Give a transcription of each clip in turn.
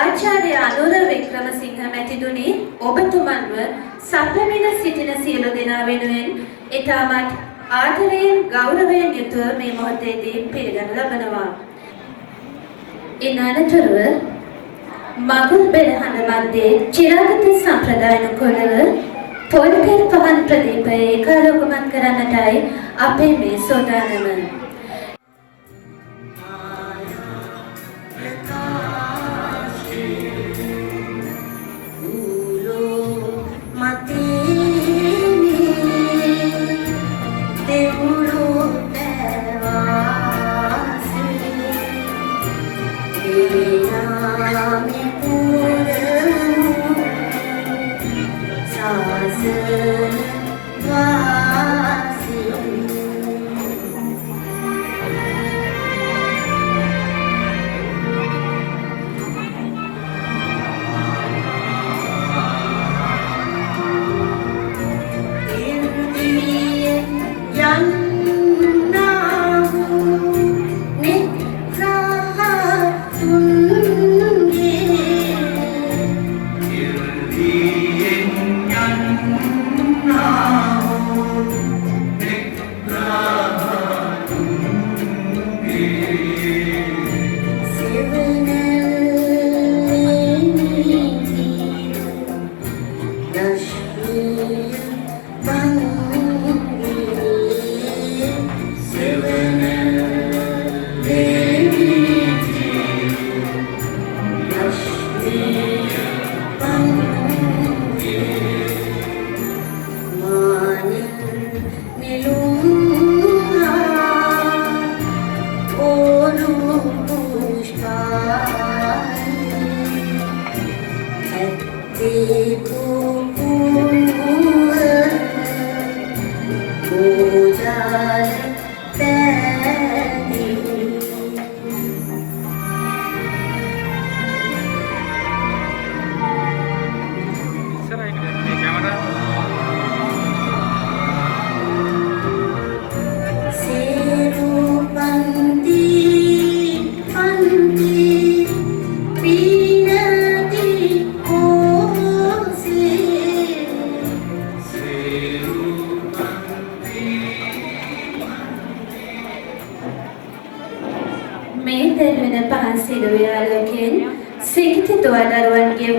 ආචාර්ය අනුර වික්‍රමසිංහ මැතිතුනි ඔබතුමන්ව සප්‍රමින සිටින සියලු දෙනා වෙනුවෙන් ඊටමත් ආදරයෙන් ගෞරවයෙන් යුතුව මේ මොහොතේදී පිළිගනු ලබනවා. ඉන් අනතුරුව මගුල් පෙරහර මැදේ චිරාගත සම්ප්‍රදායනුකූලව පොල්තෙල් පහන් ප්‍රදීපයේ ඒකාලෝකමත් කරන්නටයි අපේ මේ සෝදානම.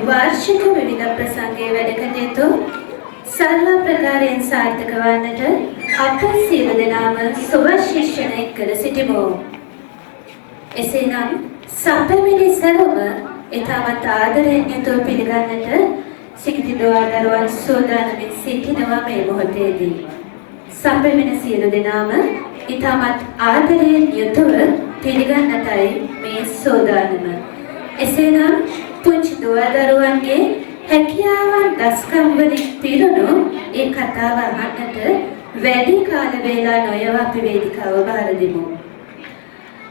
වාර්ෂික විවිධ ප්‍රසංගයේ වැඩ කටයුතු සරල ප්‍රකාරයෙන් සාර්ථක වන්නට අප සියලු දෙනාම සුවශිෂ්‍යණය කර සිටිමු. එසේනම් සප්තමිනි සැලොම ඊටමත් ආදරයෙන් යුතුව පිළිගන්නට සිකිති දොරවල් සෝදානමින් සිටිනවා මේ මොහොතේදී. සප්තමිනි සියලු දෙනාම ඊටමත් ආදරයෙන් යුතුව පිළිගන්නටයි මේ සෝදානම. එසේනම් පුංචි දරුවන්ගේ හැකියාවන් දස්කම් වලින් පිරුණු ඒ කතාව අහන්නට වැඩි කාල වේලා නොයව අපි වේදිකාව බාර දෙමු.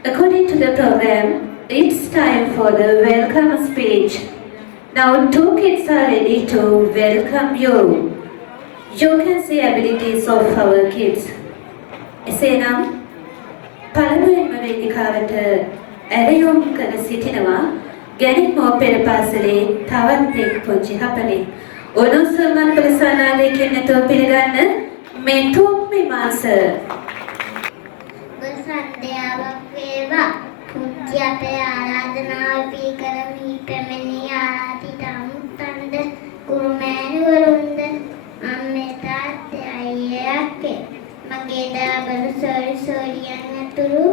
According to the program, it's time for the welcome speech. Now two kids are ready to welcome you. You can see abilities of our kids. එසේනම් පළමුවෙන්ම වේදිකාවට ඇරයුම් කර සිටිනවා ගැනික් මෝපෙර පාසලේ තවත් එක් පුංචි හපලෙක්. උණුසුම්වත් ප්‍රසන්නාලයකින් නැතුව පිළිගන්න මේ තුන්මි මාස. සන්ධ්‍යාවක් වේවා. පුංචි අපේ ආරාධනාව පිළිකරමි පැමිණි ආරාධිත අමුත්තන්ද ගුරුමෑණිවරුන්ද අම්මේ තාත්තේ අයියේ අක්කේ මගේ දාබල සෝරියන් ඇතුළු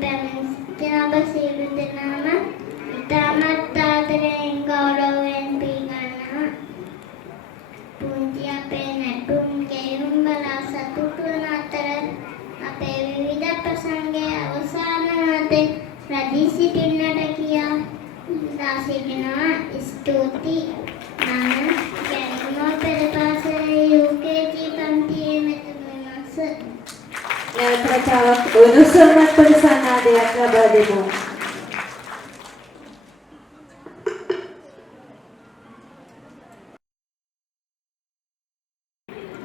පැමිණි ඔබ සියලු දෙනාම ඉතාමත් ආදරයෙන් ගෞරවයෙන් පිළිගන්නවා. පුංචි අපේ නැටුම් ගෙයුම් බලා සතුටු වන අතර අපේ විවිධ ප්‍රසංගයේ අවසාන රැඳී සිටින්නට කියා ඉල්ලා සිටිනවා. ස්තුති. මම ගැනීම පෙර පාසලේ UKG පන්තියේ මෙතුමනස. නැවතතාවක් උණුසුම්වත් පොළසන්නාදයක් ලබා දෙමු.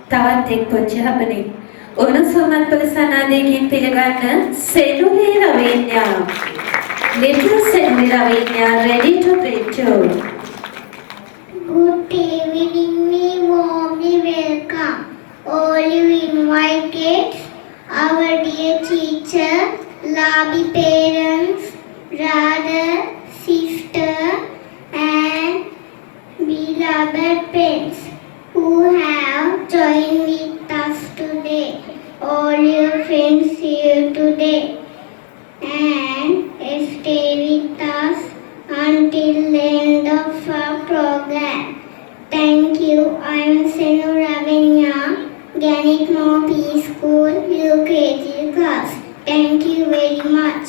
තවත් එක් පොච්චහපනේ උණුසුම්වත් පොළසන්නාදයකින් පිළිගන්න සෙනුලේ රවීන්‍යා. Little Senulee Ravinya ready to greet you. Good evening, we warmly welcome all you invited, our dear teacher, lovely parents, brother, sister, and beloved friends who have joined with us today. All your friends here today. And stay with us until the end of our program. Thank you. I am Senu Ravinya, Ganit Mopi School, UKG class. Thank you very much.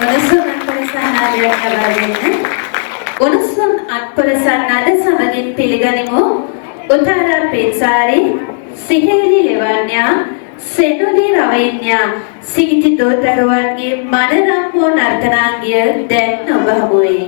උණුසුම් අත්පොළසන්නාදයක් ලබා දෙන්න. උණුසුම් අත්පොළසන්නාද සමගින් පිළිගනිමු. උතාරා පෙන්සාරි, සිහේලි ලෙවන්‍යා, සෙනුලේ රවීන්‍යා සිඟිති දෝතරුවන්ගේ මනරම් වූ නර්තනාංගය දැන් ඔබ හමුවේ.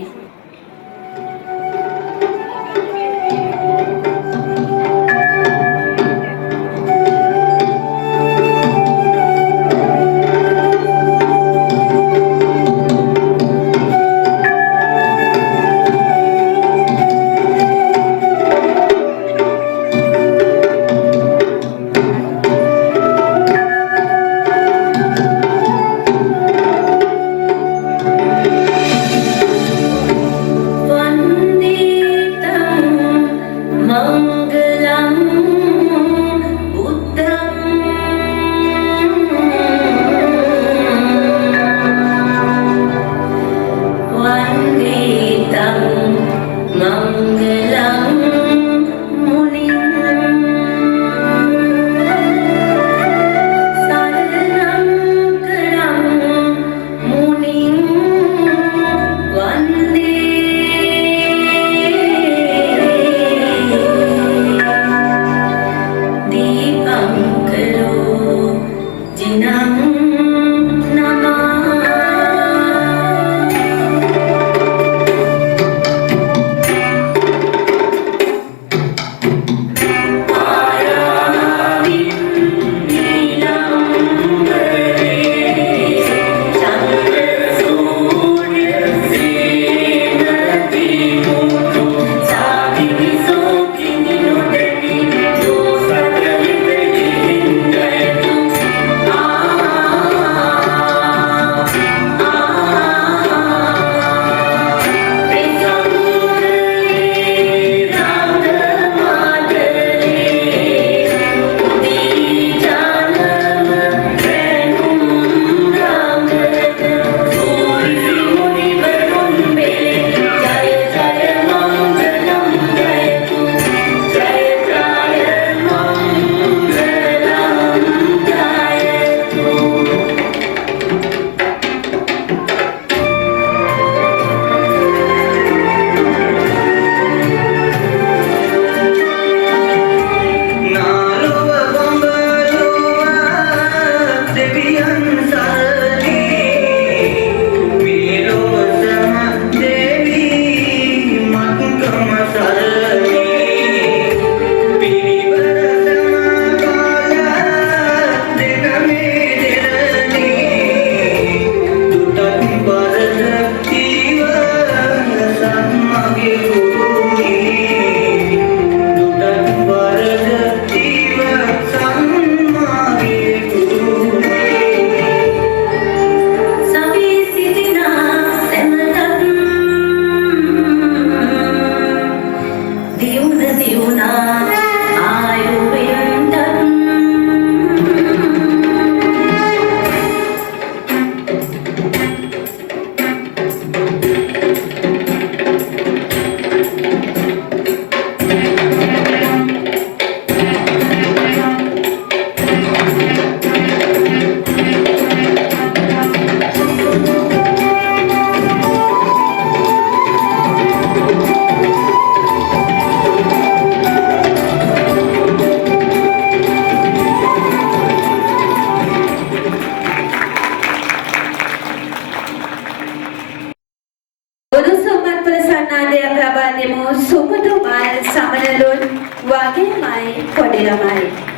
සන්නාදයක් ලබා දෙමු සුමුදු මල් සමනලුන් වගේමයි පොඩි ළමයි.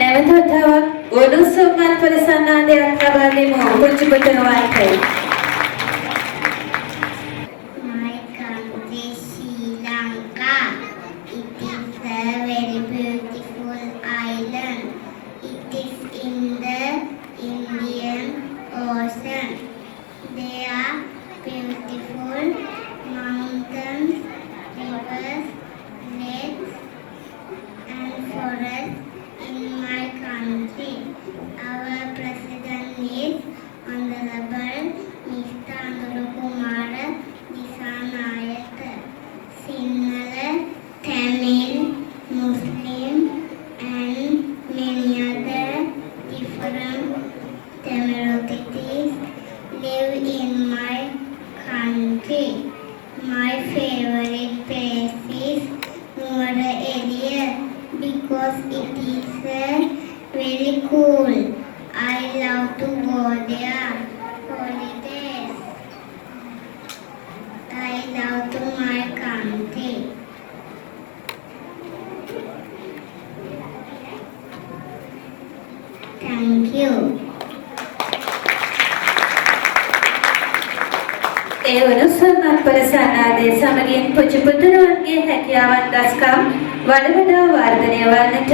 නැවත වතාවක් උණුසුම්වත් ප්‍රසන්නාදයක් ලබා දෙමු පුංචි පුතණුවන්ට. My country Sri Lanka. It is a very beautiful island. It is in the Indian Ocean. There are beautiful mountains, rivers, lakes, and forests in my country. Our president is Honorable Mr. Anurukumara Disanayake. Sinhala, Tamil, Muslim, and many other different communities live in my country. My favorite place is Nuwara area because it is very cool. I love to go there. Holidays. I love to my country. Thank you. ඒ උණුසුම්වත් ප්‍රසන්නාදය සමගින් පුංචි පුතණුවන්ගේ හැකියාවන් දස්කම් වඩ වඩා වර්ධනය වන්නට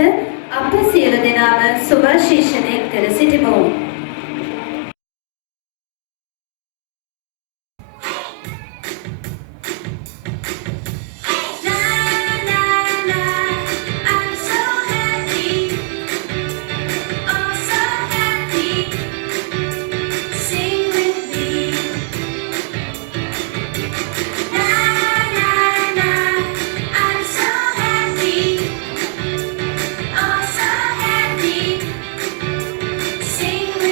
අප සියලු දෙනාම සුභාශිර්ෂණය කර සිටිමු. Sing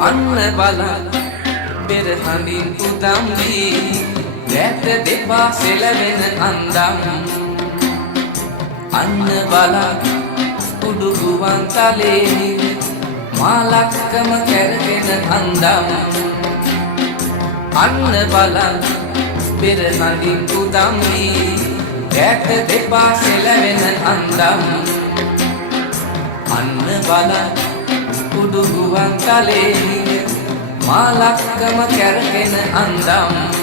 අන්න බලන්න පෙරහඳින් උදම් වී දැත දෙපා සෙලවෙන අන්දම් අන්න බලන්න උඩු ගුවන් තලයේ මාලක්කම කැරගෙන අන්දම් අන්න බලන්න පෙරහඳින් උදම් වී දැත දෙපා සෙලවෙන අන්දම් අන්න බලන්න උඩු ගුවන් තලයේ මාලක්කම කැරගෙන අන්දම්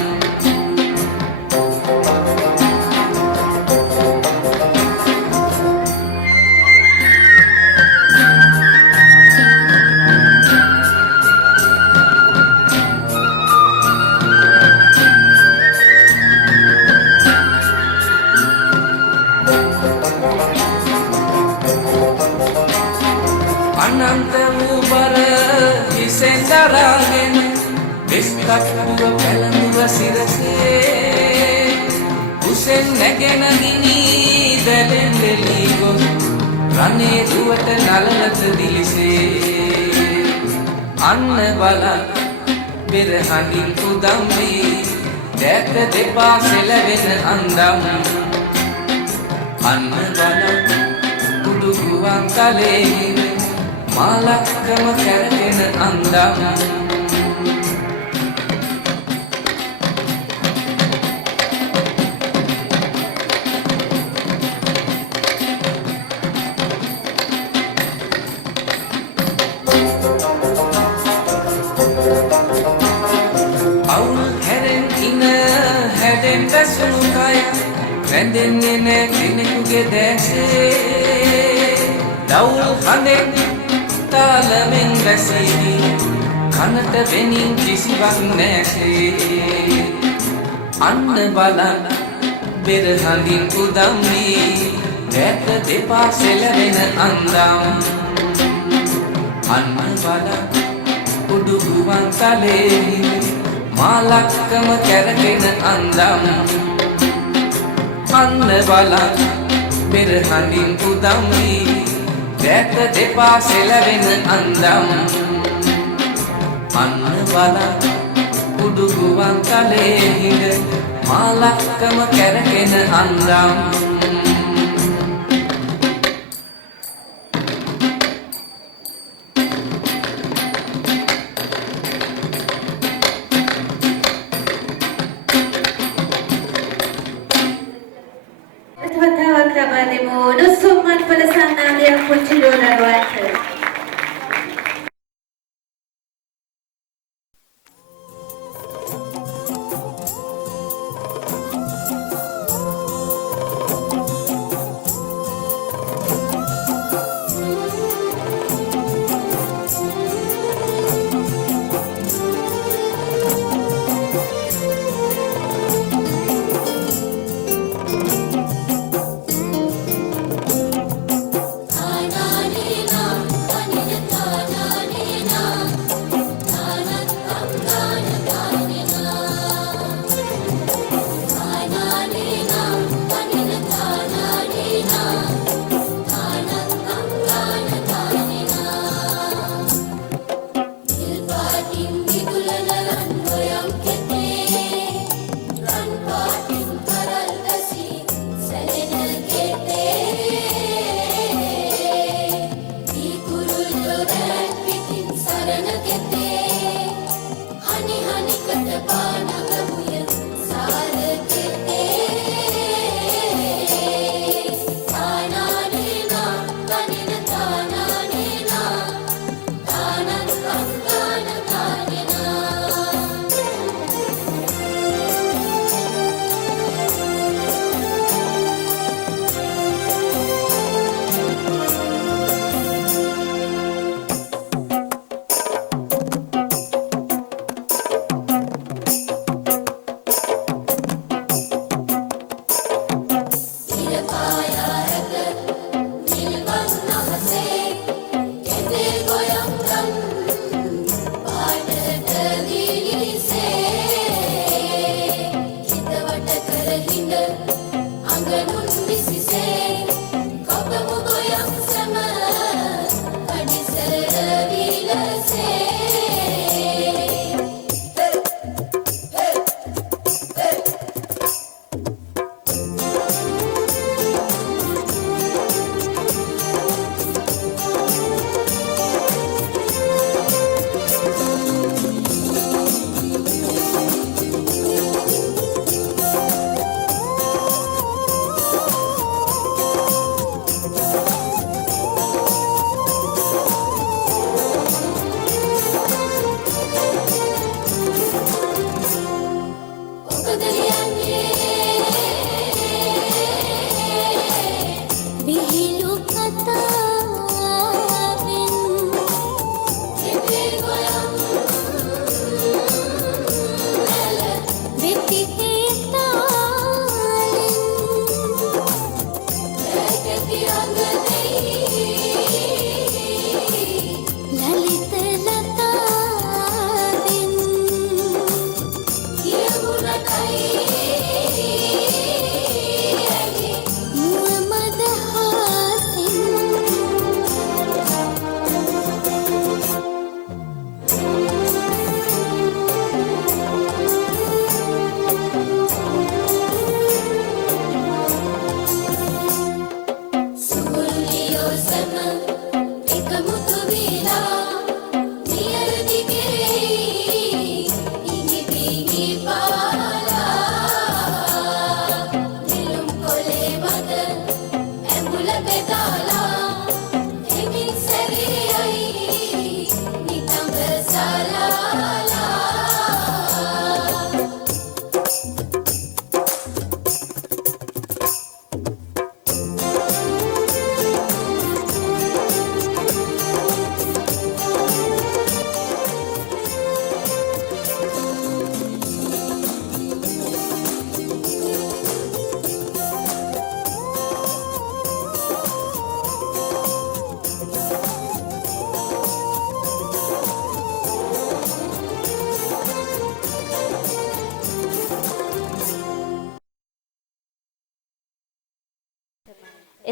අනන්ත වූ බර හිසෙන් දරාගෙන විස්තක්ව පැලඳුව සිරසේ උසෙන් නැගෙන ගිනි දැලෙන් දෙලී ගොස් රනේ දුවට නලලත දිලිසේ අන්න බලන්න පෙරහඳින් උදම් වී දැත දෙපා සෙලවෙන අන්දම් අන්න බලන්න උඩු ගුවන් තලයේ මාලක්කම කැරගෙන අන්දම් අවුල් හැරෙන් ඉන හැඩෙන් වැසුණු කය රැඳෙන්නේ නෑ කෙනෙකුගේ දැසේ දවුල් හඬෙන් තාලමෙන් වැසී කනට වෙනින් කිසිවක් නැසේ අන්න බලන්න පෙරහඳින් උදම් වී දැත දෙපා සෙලවෙන අන්දම් අන්න බලන්න උඩු ගුවන් තලයේ මාලක්කම කැරගෙන අන්දම් අන්න බලන්න පෙරහඳින් උදම් වී දැත දෙපා සෙලවෙන අන්දම් අන්න බලන්න උඩු ගුවන් තලයේ මාලක්කම කැරගෙන අන්දම් වතාවක් ලබා දෙමු නුසුම්මත් පල සන්නාදයක් පුංචි දෝදරුවන්ට.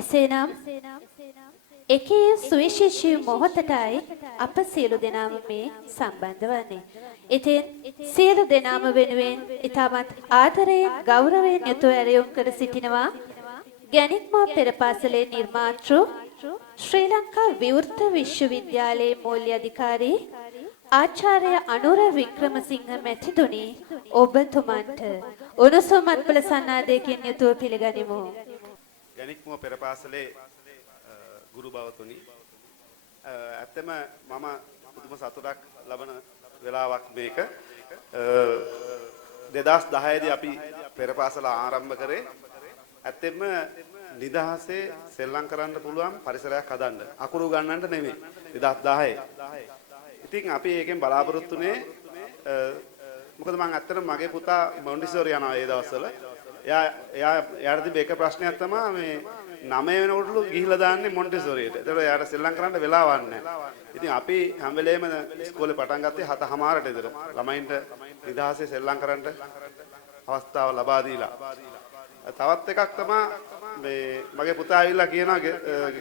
එසේනම් එකේ සුවිශේෂී මොහොතටයි අප සියලු දෙනාම මේ සම්බන්ධ වන්නේ. ඉතින් සියලු දෙනාම වෙනුවෙන් ඊටමත් ආදරයෙන් ගෞරවයෙන් යුතුව ඇරයුම් කර සිටිනවා ගැණික්මා පෙරපාසලේ නිර්මාතෘ ශ්‍රී ලංකා විවෘත විශ්වවිද්‍යාලයේ මූල්‍ය අධිකාරී ආචාර්ය අනුර වික්‍රමසිංහ මැතිතුණි ඔබතුමන්ට උණුසුම් අත්පල සන්නාදයකින් යුතුව පිළිගනිමු. ගැණික්මුව පෙරපාසලේ ගුරු බවතුනි ඇත්තම මම පුදුම සතුටක් ලබන වෙලාවක් මේක 2010 දී අපි පෙරපාසල ආරම්භ කරේ ඇත්තෙම නිදහසේ සෙල්ලම් කරන්න පුළුවන් පරිසරයක් හදන්න අකුරු ගන්නන්න නෙමෙයි 2010 ඉතින් අපි ඒකෙන් බලාපොරොත්තුනේ මොකද මම ඇත්තටම මගේ පුතා මොන්ටිසෝරි යනවා ඒ දවස්වල එයාට තිබ්බ එක ප්‍රශ්නයක් තමයි මේ 9 වෙනකොටලු ගිහිලා දාන්නේ මොන්ටිසෝරියට. ඒතකොට එයාට සෙල්ලම් කරන්න වෙලාවක් නැහැ. ඉතින් අපි හැම වෙලේම ඉස්කෝලේ පටන් ගත්තේ 7:00ට විතර. ළමයින්ට නිදහසේ සෙල්ලම් කරන්න අවස්ථාව ලබා දීලා. තවත් එකක් තමයි මේ මගේ පුතා ඇවිල්ලා කියනවා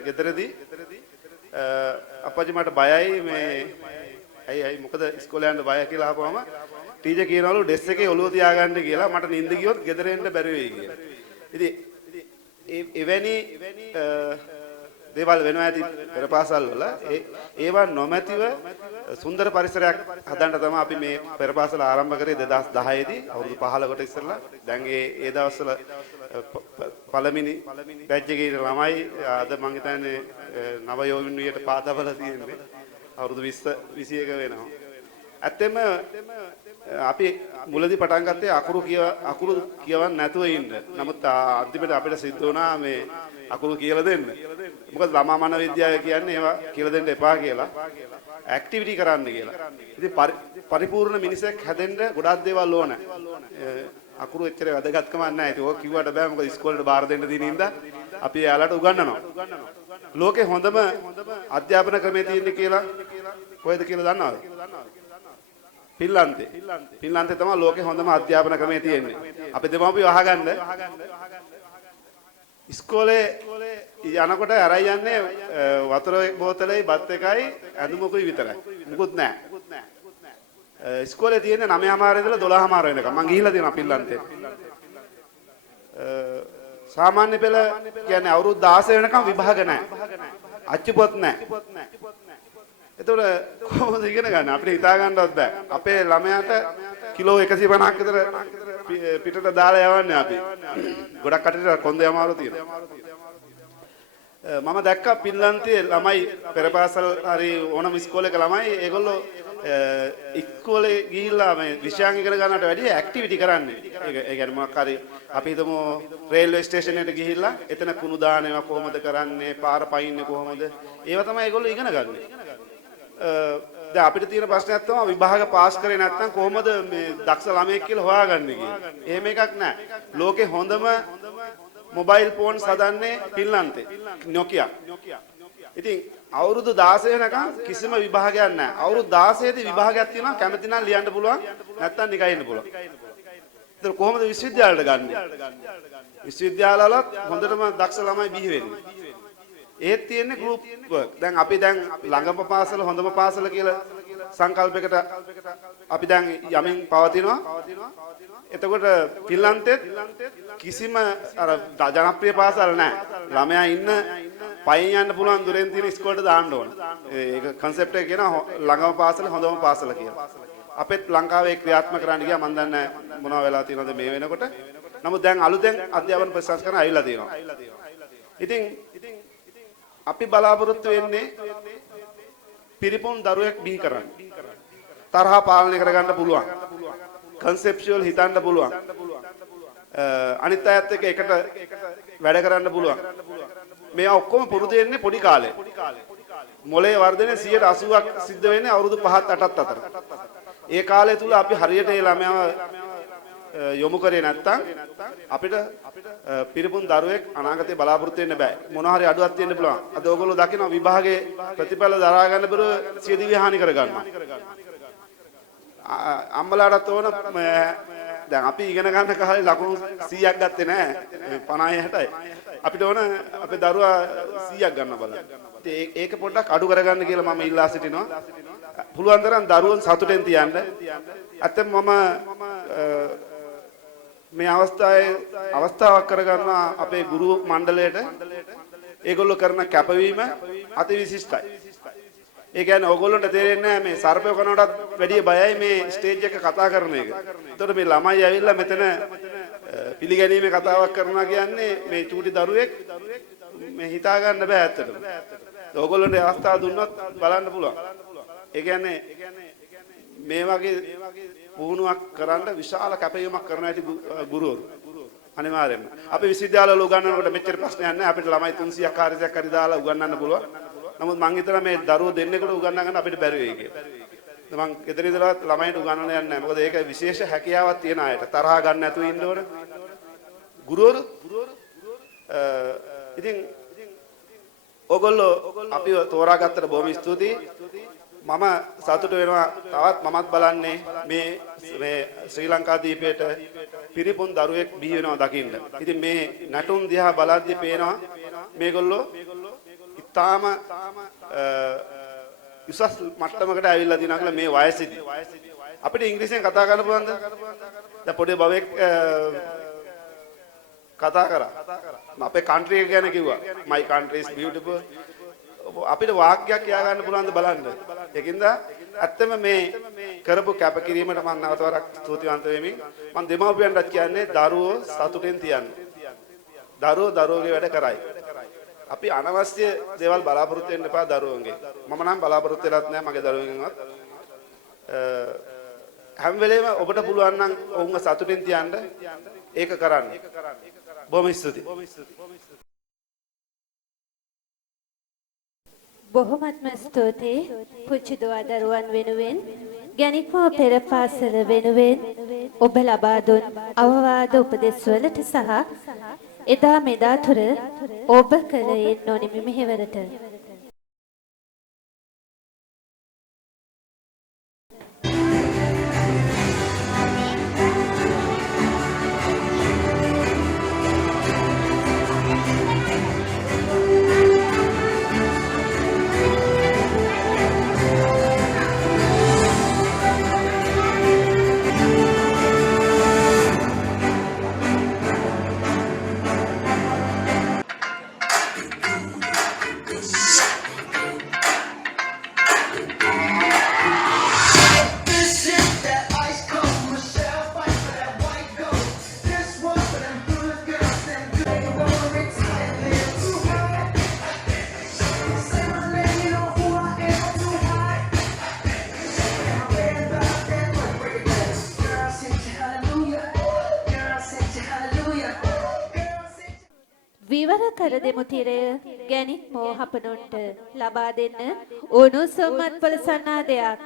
ගෙදරදී අප්පච්චි මට බයයි මේ ඇයි මොකද ඉස්කෝලේ යන්න බය කියලා අහපුවම ටීචර් කියනවලු ඩෙස් එකේ ඔළුව තියාගන්න කියලා මට නිින්ද ගියොත් ගෙදර එන්න බැරි වෙයි කියලා. ඉතින් එවැනි දේවල් වෙනවා ඇති පෙරපාසල් වල ඒවා නොමැතිව සුන්දර පරිසරයක් හදන්න තමයි අපි මේ පෙරපාසල ආරම්භ කරේ 2010 දී අවුරුදු 15කට ඉස්සෙල්ලා. දැන් ඒ දවස්වල පළවෙනි බැච් එකේ ළමයි අද මං හිතන්නේ නව යෝනියට පාදවල තියෙන්නේ අවුරුදු 20 21 වෙනවා. ඇත්තෙම අපි මුලදී පටන් ගත්තේ අකුරු කියවන්න නැතුව ඉන්න. නමුත් අන්තිමට අපිට සිද්ධ වුණා මේ අකුරු කියලා දෙන්න. මොකද ළමා මන විද්‍යාව කියන්නේ ඒවා කියලා දෙන්න එපා කියලා. ඇක්ටිවිටි කරන්න කියලා. ඉතින් පරිපූර්ණ මිනිසෙක් හැදෙන්න ගොඩාක් දේවල් ඕන. අකුරු එච්චර වැදගත්කමක් නැහැ. ඒක ඕක කිව්වට බෑ. මොකද ඉස්කෝලේට බාර දෙන්න දින ඉඳන් අපි එයාලට උගන්වනවා. ලෝකේ හොඳම අධ්‍යාපන ක්‍රමයේ තියෙන්නේ කියලා කොහෙද කියලා දන්නවද? පින්ලන්තේ තමයි ලෝකේ හොඳම අධ්‍යාපන ක්‍රමයේ තියෙන්නේ. අපි දෙමාපියෝ අහගන්න ඉස්කෝලේ යනකොට අරයි යන්නේ වතුර බෝතලෙයි බත් එකයි ඇඳුමකුයි විතරයි. මුකුත් නැහැ. ඉස්කෝලේ තියෙන්නේ 9:00 ඉඳලා 12:00 වෙනකම්. මං ගිහිල්ලා තියෙනවා පින්ලන්තේ. සාමාන්‍ය පෙළ කියන්නේ අවුරුදු 16 වෙනකම් විභාග නැහැ. අච්චුපොත් නැහැ. එතකොට කොහොමද ඉගෙන ගන්න? අපිට හිතා ගන්නවත් බෑ. අපේ ළමයාට කිලෝ 150ක් විතර පිටට දාලා යවන්නේ අපි. ගොඩක් කටට කොන්දේ අමාරු තියෙනවා. මම දැක්කා පින්ලන්තයේ ළමයි පෙරපාසල් හරි ඕනම ඉස්කෝලේක ළමයි ඒගොල්ලෝ ඉස්කෝලේ ගිහිල්ලා මේ විෂයන් ඉගෙන ගන්නට වැඩිය ඇක්ටිවිටි කරන්නේ. ඒ කියන්නේ මොකක් හරි අපි හිතමු රේල්වේ ස්ටේෂන් එකට ගිහිල්ලා එතන කුණු දානවා කොහොමද කරන්නේ, පාර පයින්නේ කොහොමද? ඒවා තමයි ඒගොල්ලෝ ඉගෙන ගන්න. දැන් අපිට තියෙන ප්‍රශ්නයක් තමයි විභාග පාස් කරේ නැත්නම් කොහොමද මේ දක්ෂ ළමයෙක් කියලා හොයාගන්නේ කියලා. එහෙම එකක් නැහැ. ලෝකේ හොඳම මොබයිල් ෆෝන්ස් හදන්නේ පින්ලන්තේ. Nokia. ඉතින් අවුරුදු 16 වෙනකම් කිසිම විභාගයක් නැහැ. අවුරුදු 16 දී විභාගයක් තියෙනවා කැමති නම් ලියන්න පුළුවන් නැත්නම් නිකන් ඉන්න පුළුවන්. ඒතර කොහොමද විශ්වවිද්‍යාලයට ගන්නෙ? විශ්වවිද්‍යාලවලත් හොඳටම දක්ෂ ළමයි බිහි වෙන්නේ. ඒත් තියෙන්නේ ගෲප් වර්ක්. දැන් අපි ළඟම පාසල හොඳම පාසල කියලා සංකල්පයකට අපි දැන් යමින් පවතිනවා. එතකොට පින්ලන්තෙත් කිසිම අර ජනප්‍රිය පාසල් නැහැ. ළමයා ඉන්න පයින් යන්න පුළුවන් දුරෙන් තියෙන ඉස්කෝලේට දාන්න ඕන. ඒක concept එක කියනවා ළඟම පාසල හොඳම පාසල කියලා. අපෙත් ලංකාවේ ක්‍රියාත්මක කරන්න ගියා මම දන්නේ මොනවා වෙලා තියෙනවද මේ වෙනකොට. නමුත් දැන් අලුතෙන් අධ්‍යාපන ප්‍රතිසංස්කරණ ඇවිල්ලා තියෙනවා. ඉතින් අපි බලාපොරොත්තු වෙන්නේ පිරිපුන් දරුවෙක් බිහි කරන්න. තරහ පාලනය කරගන්න පුළුවන්. conceptual හිතන්න පුළුවන්. අනිත් අයත් එක්ක එකට වැඩ කරන්න පුළුවන්. මේවා ඔක්කොම පුරුදු වෙන්නේ පොඩි කාලේ. මොලේ වර්ධනය 80%ක් සිද්ධ වෙන්නේ අවුරුදු 5ත් 8ත් අතර. ඒ කාලය තුල අපි හරියට ඒ ළමයාව යොමු කරේ නැත්නම් අපිට පිරිපුන් දරුවෙක් අනාගතේ බලාපොරොත්තු වෙන්න බෑ. මොනවා හරි අඩුවක් තියෙන්න පුළුවන්. අද ඕගොල්ලෝ දකිනවා විභාගයේ ප්‍රතිඵල දරා ගන්න බැරුව සියදිවි හානි කර ගන්නවා. අම්මලාටත් ඕන දැන් අපි ඉගෙන ගන්න කාලේ ලකුණු 100ක් ගත්තේ නැහැ. 50 60යි. අපිට ඕන අපේ දරුවා 100ක් ගන්න බලන්න. ඉතින් ඒක පොඩ්ඩක් අඩු කරගන්න කියලා මම ඉල්ලා සිටිනවා. පුළුවන් තරම් දරුවන් සතුටෙන් තියන්න. ඇත්තම මම මේ අවස්ථාවක් කරගන්නවා අපේ ගුරු මණ්ඩලයට. ඒගොල්ලෝ කරන කැපවීම අතිවිශිෂ්ටයි. ඒ කියන්නේ ඕගොල්ලන්ට තේරෙන්නේ නැහැ මේ සර්පය කනකොටත් වැඩිය බයයි මේ ස්ටේජ් එක කතා කරන එක. ඒතකොට මේ ළමයි ඇවිල්ලා මෙතන පිළිගැනීමේ කතාවක් කරනවා කියන්නේ මේ චූටි දරුවෙක් මේ හිතා ගන්න බෑ ඇත්තටම. ඕගොල්ලන්ට අවස්ථාව දුන්නොත් බලන්න පුළුවන්. ඒ කියන්නේ මේ වගේ පුහුණුවක් කරන්න විශාල කැපවීමක් කරන ඇති ගුරුවරු. අනිවාර්යයෙන්ම. අපි විශ්වවිද්‍යාලවල උගන්වනකොට මෙච්චර ප්‍රශ්නයක් නැහැ. අපිට ළමයි 300ක් 400ක් හරි දාලා උගන්වන්න පුළුවන්. නමුත් මං හිතනවා මේ දරුවෝ දෙන්නෙකුට උගන්වා ගන්න අපිට බැරි වෙයි කියලා. මං ගෙදර ඉඳලා ළමයින්ට උගන්වන්න යන්නේ නැහැ. මොකද ඒක විශේෂ හැකියාවක් තියෙන අයට. තරහා ගන්න නැතුව ඉන්න ඕන. ගුරුවරු ඉතින් ඔයගොල්ලෝ අපිව තෝරාගත්තට බොහොම ස්තුතියි. මම සතුටු වෙනවා තවත් මමත් බලන්නේ මේ ශ්‍රී ලංකා දීපයට පිරිපුන් දරුවෙක් බිහි වෙනවා දකින්න. ඉතින් මේ නටුන් දිහා බලද්දී පේනවා මේගොල්ලෝ ඊටාම උසස් මට්ටමකට ඇවිල්ලා දිනවා කියලා මේ වයසේදී. අපිට ඉංග්‍රීසියෙන් කතා කරන්න පුළුවන්ද? දැන් පොඩි බවෙක් කතා කරා. අපේ කන්ට්‍රි එක ගැන කිව්වා. My country is beautiful. අපිට වාක්‍යයක් කියා ගන්න පුළුවන්ද බලන්න. ඒකින්ද ඇත්තම මේ කරපු කැපකිරීමට මම නැවතවරක් ස්තුතිවන්ත වෙමි. මම දෙමාපියන්ටත් කියන්නේ දරුවෝ සතුටෙන් තියන්න. දරුවෝගේ වැඩ කරයි. අපි අනවශ්‍ය දේවල් බලාපොරොත්තු වෙන්න එපා දරුවන්ගේ. මම නම් බලාපොරොත්තු වෙලත් නැහැ මගේ දරුවන්ගෙන්වත්. හැම වෙලේම ඔබට පුළුවන් නම් ඔවුන්ව සතුටින් තියන්න ඒක කරන්න. බොහොම ස්තුතියි. බොහොමත්ම ස්තුතියි පුංචි දුවා දරුවන් වෙනුවෙන් ගැණික්මෝ පෙර පාසල වෙනුවෙන් ඔබ ලබා දුන් අවවාද උපදෙස් වලට සහ එදා මෙදා තුර ඔබ කළ ඒ නොනිමි මෙහෙවරට විවර කර දෙමු තිරය ගැණික් මෝහපනොන්ට ලබා දෙන්න උණුසුම්වත් පොළ සන්නාදයක්.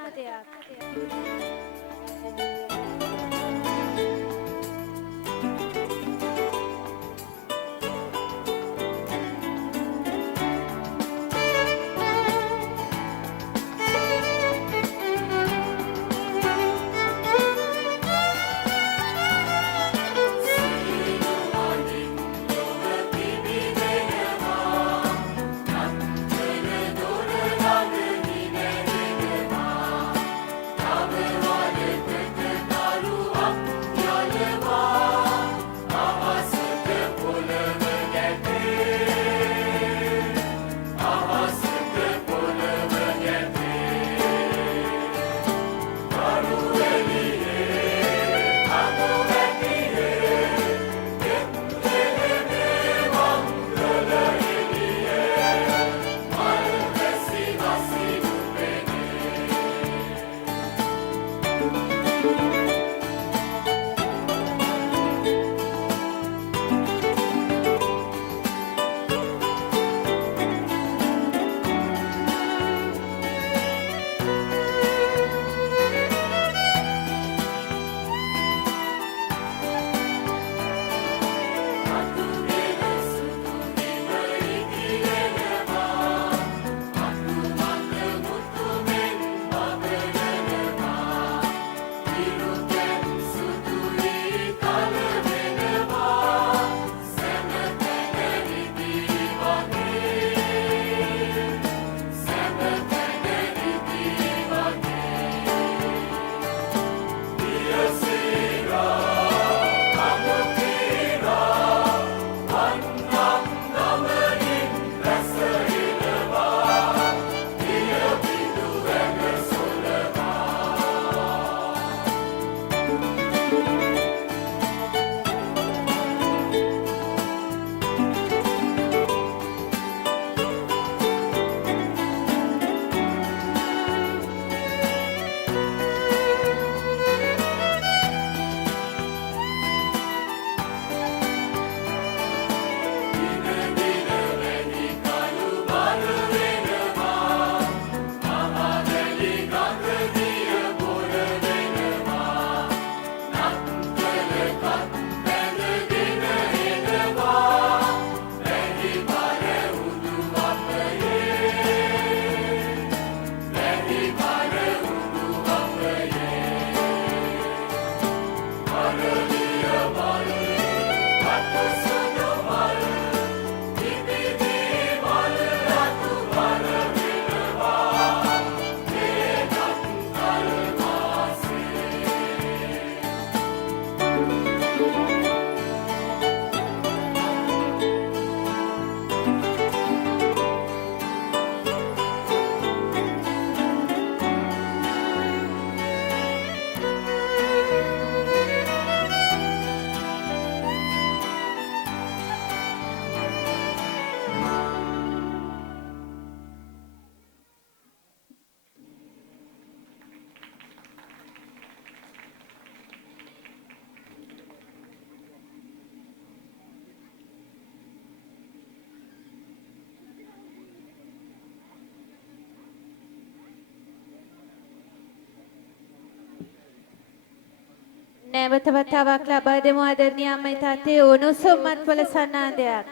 නැවත වතාවක් ලබා දෙමු ආදරණීය අම්මයි තාත්තේ උණුසුම්වත් වල සන්නාදයක්.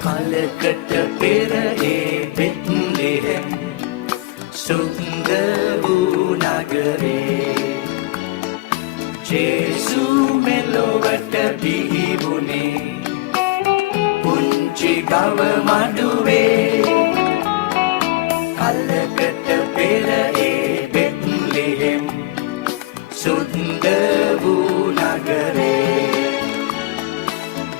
කලකට පෙර ඒ බෙත්ලෙහෙම් සුන්දර වූ නගරේ ජේසු මෙලොවට බිහි වුණේ පුංචි ගව මඩුවේ කලකට පෙර ඒ බෙත්ලෙහෙම් සුන්දර වූ නගරේ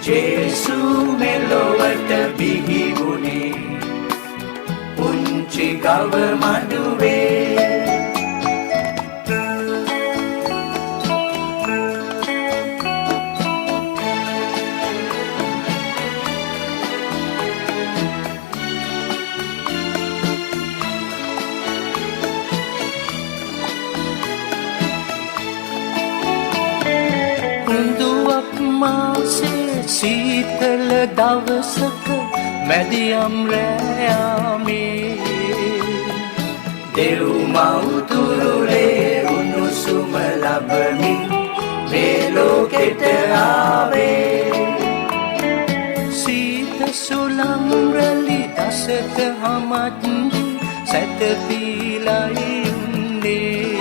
ජේසු මෙලොවට බිහි වුණේ පුංචි ගව මඩුවේ හුඳුවක් මාසේ සීතල දවසක මැදියම් රෑයාමේ දෙව් මව්තුරුලේ උණුසුම ලබමින් මේ ලෝකෙට ආවේ සීත සුළං රැලි දසට හමද්දි සැතපීලයි උන්නේ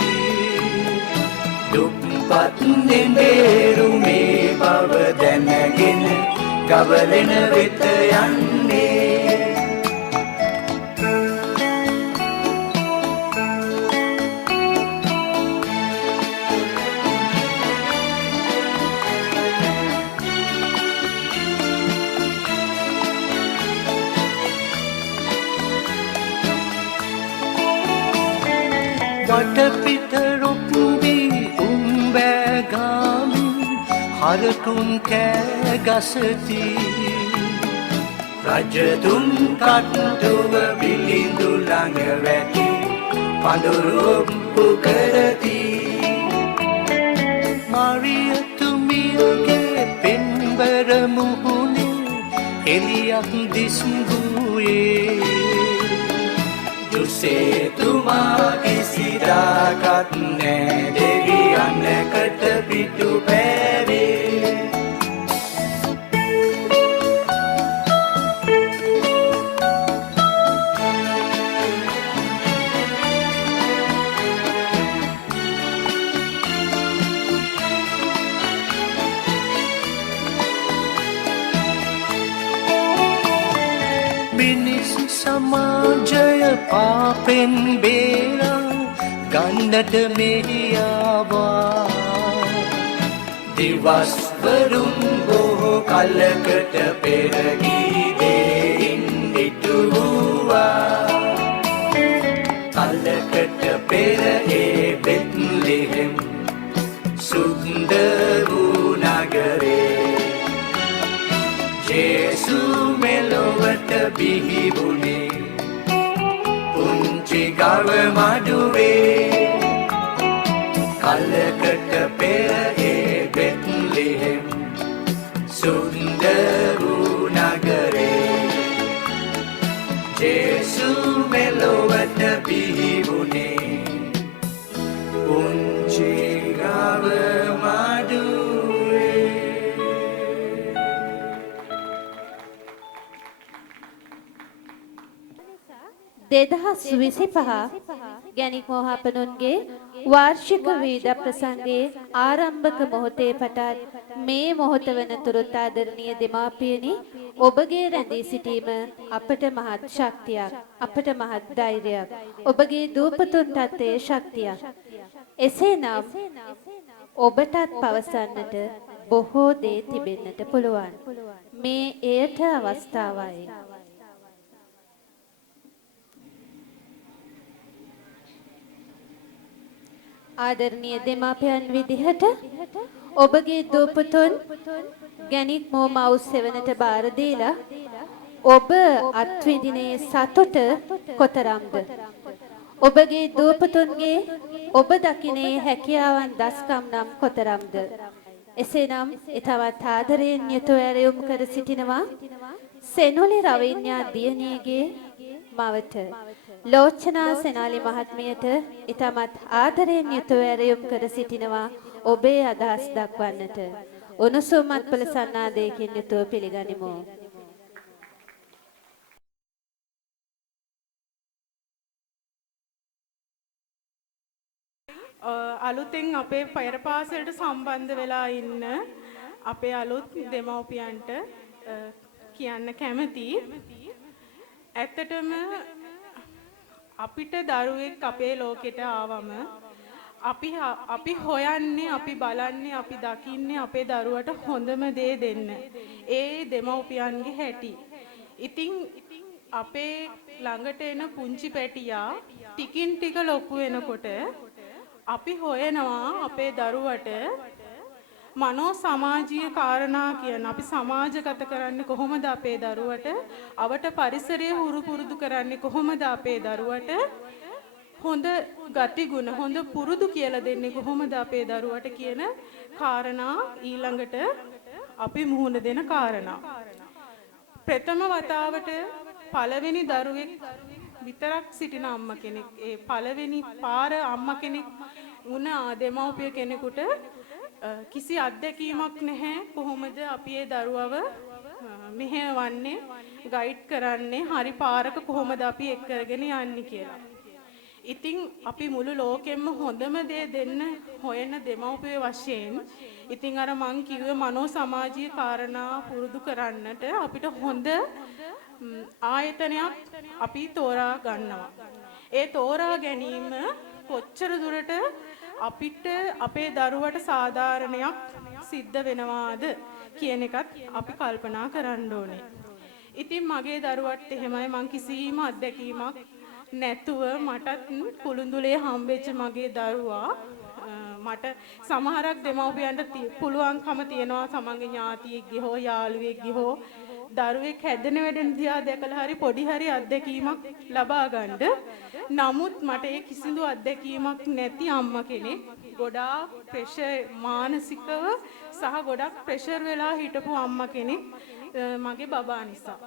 දුක්පත් නෙඹේරුමේ බව දැනගෙන ගවලෙන වෙත යන්නේ වටපිට රුක්දී උම්බෑගාමින් හරකුන් කෑ ගසති රජතුන් කට්ටුව බිලිඳු ළඟ වැටි පඳුරු ඔප්පු කරති මාරියතුමියගේ පෙම්බර මුහුණේ එළියක් දිස්වූයේ දුසේතුමා කිසිදාකත් නෑ දෙවියන්කට පිටු පෑවේ මිනිස් සමාජය පාපෙන් බේරා ගන්නට මෙහියාවා දිවස්වරුන් බොහෝ කලකට පෙර ගීතයෙන් ඉටුවා කලකට පෙර ඒ බෙත්ලෙහෙම් සුන්දර වූ නගරේ ජේසු මෙලොවට බිහි වුණේ පුංචි ගව මඩුවේ කලකට පෙර ඒ බෙත්ලෙහෙම් සුන්දර වූ නගරේ ජේසු මෙලොවට බිහි වුණේ පුංචි ගව මඩුවේ දෙදහස් 25 ගැනික් මොහපනුන්ගේ වාර්ෂික වේද ප්‍රසංගයේ ආරම්භක මොහොතේ පටන් මේ මොහොත වනතුරුත් ආදරණීය දෙමාපියනි ඔබගේ රැඳී සිටීම අපට මහත් ශක්තියක් අපට මහත් ධෛර්යයක් ඔබගේ දූපතුන්ටත් ඒ ශක්තියක් එසේනම් ඔබටත් පවසන්නට බොහෝ දේ තිබෙන්නට පුළුවන් මේ එයට අවස්ථාවයි ආදරණීය දෙමාපියන් විදිහට ඔබගේ දූපතුන් ගැනික් මෝ මවුස් සෙවණට බාර දීලා ඔබ අත්විඳිනේ සතුට කොතරම්ද? ඔබගේ දූපතුන්ගේ ඔබ දකිනේ හැකියාවන් දස්කම් නම් කොතරම්ද? එසේනම් ඊටවත් ආදරයෙන් යුතුව ඇරයුම් කර සිටිනවා සෙනොලි රවින්‍යා දියණියගේ මවට ලෝචනා සෙනාලි මහත්මියට ඊටමත් ආදරයෙන් යුතුව ඇරයුම් කර සිටිනවා ඔබේ අදහස් දක්වන්නට. උණුසුම් අත්පල සන්නාදයකින් යුතුව පිළිගනිමු. අලුතෙන් අපේ පෙරපාසලට සම්බන්ධ වෙලා ඉන්න අපේ අලුත් දෙමව්පියන්ට කියන්න කැමතියි. ඇත්තටම අපිට දරුවෙක් අපේ ලෝකෙට ආවම අපි හොයන්නේ, අපි බලන්නේ, අපි දකින්නේ අපේ දරුවට හොඳම දේ දෙන්න. ඒ දෙමව්පියන්ගේ හැටි. ඉතින් අපේ ළඟට එන පුංචි පැටියා ටිකින් ටික ලොකු වෙනකොට අපි හොයනවා අපේ දරුවට මනෝ සමාජීය කාරණා කියන අපි සමාජගත කරන්නේ කොහොමද අපේ දරුවට, අවට පරිසරය හුරු පුරුදු කරන්නේ කොහොමද අපේ දරුවට, හොඳ ගතිගුණ හොඳ පුරුදු කියලා දෙන්නේ කොහොමද අපේ දරුවට කියන කාරණා ඊළඟට අපි මුහුණ දෙන කාරණා. ප්‍රථම වතාවට පළවෙනි දරුවෙක් විතරක් සිටින අම්මා කෙනෙක්, ඒ පළවෙනි පාර අම්මා කෙනෙක් වුණ දෙමව්පිය කෙනෙකුට කිසි අත්දැකීමක් නැහැ කොහොමද අපි ඒ දරුවව මෙහෙවන්නේ, ගයිඩ් කරන්නේ, හරි පාරක කොහොමද අපි එක් කරගෙන යන්නේ කියලා. ඉතින් අපි මුළු ලෝකෙම හොඳම දේ දෙන්න හොයන දෙමව්පිය වශයෙන් ඉතින් අර මං කිව්වේ මනෝ සමාජීය කාරණා පුරුදු කරන්නට අපිට හොඳ ආයතනයක් අපි තෝරා ගන්නවා. ඒ තෝරා ගැනීම කොච්චර දුරට අපිට අපේ දරුවට සාධාරණයක් සිද්ධ වෙනවාද කියන එකත් අපි කල්පනා කරන්න ඕනේ. ඉතින් මගේ දරුවට එහෙමයි, මං කිසිම අත්දැකීමක් නැතුව මටත් කුළුඳුලේ හම්බෙච්ච මගේ දරුවා මට සමහරක් දෙමව්පියන්ට පුළුවන්කම තියනවා සමන්ගේ ඥාතියෙක්ගේ හෝ යාළුවෙක්ගේ හෝ දරුවෙක් හැදෙන වැඩෙන දිහා දැකලා හරි පොඩි හරි අත්දැකීමක් ලබා ගන්න. නමුත් මට ඒ කිසිදු අත්දැකීමක් නැති අම්මා කෙනෙක්, ගොඩාක් ප්‍රෙෂර් මානසිකව සහ ගොඩක් ප්‍රෙෂර් වෙලා හිටපු අම්මා කෙනෙක් මගේ බබා නිසා.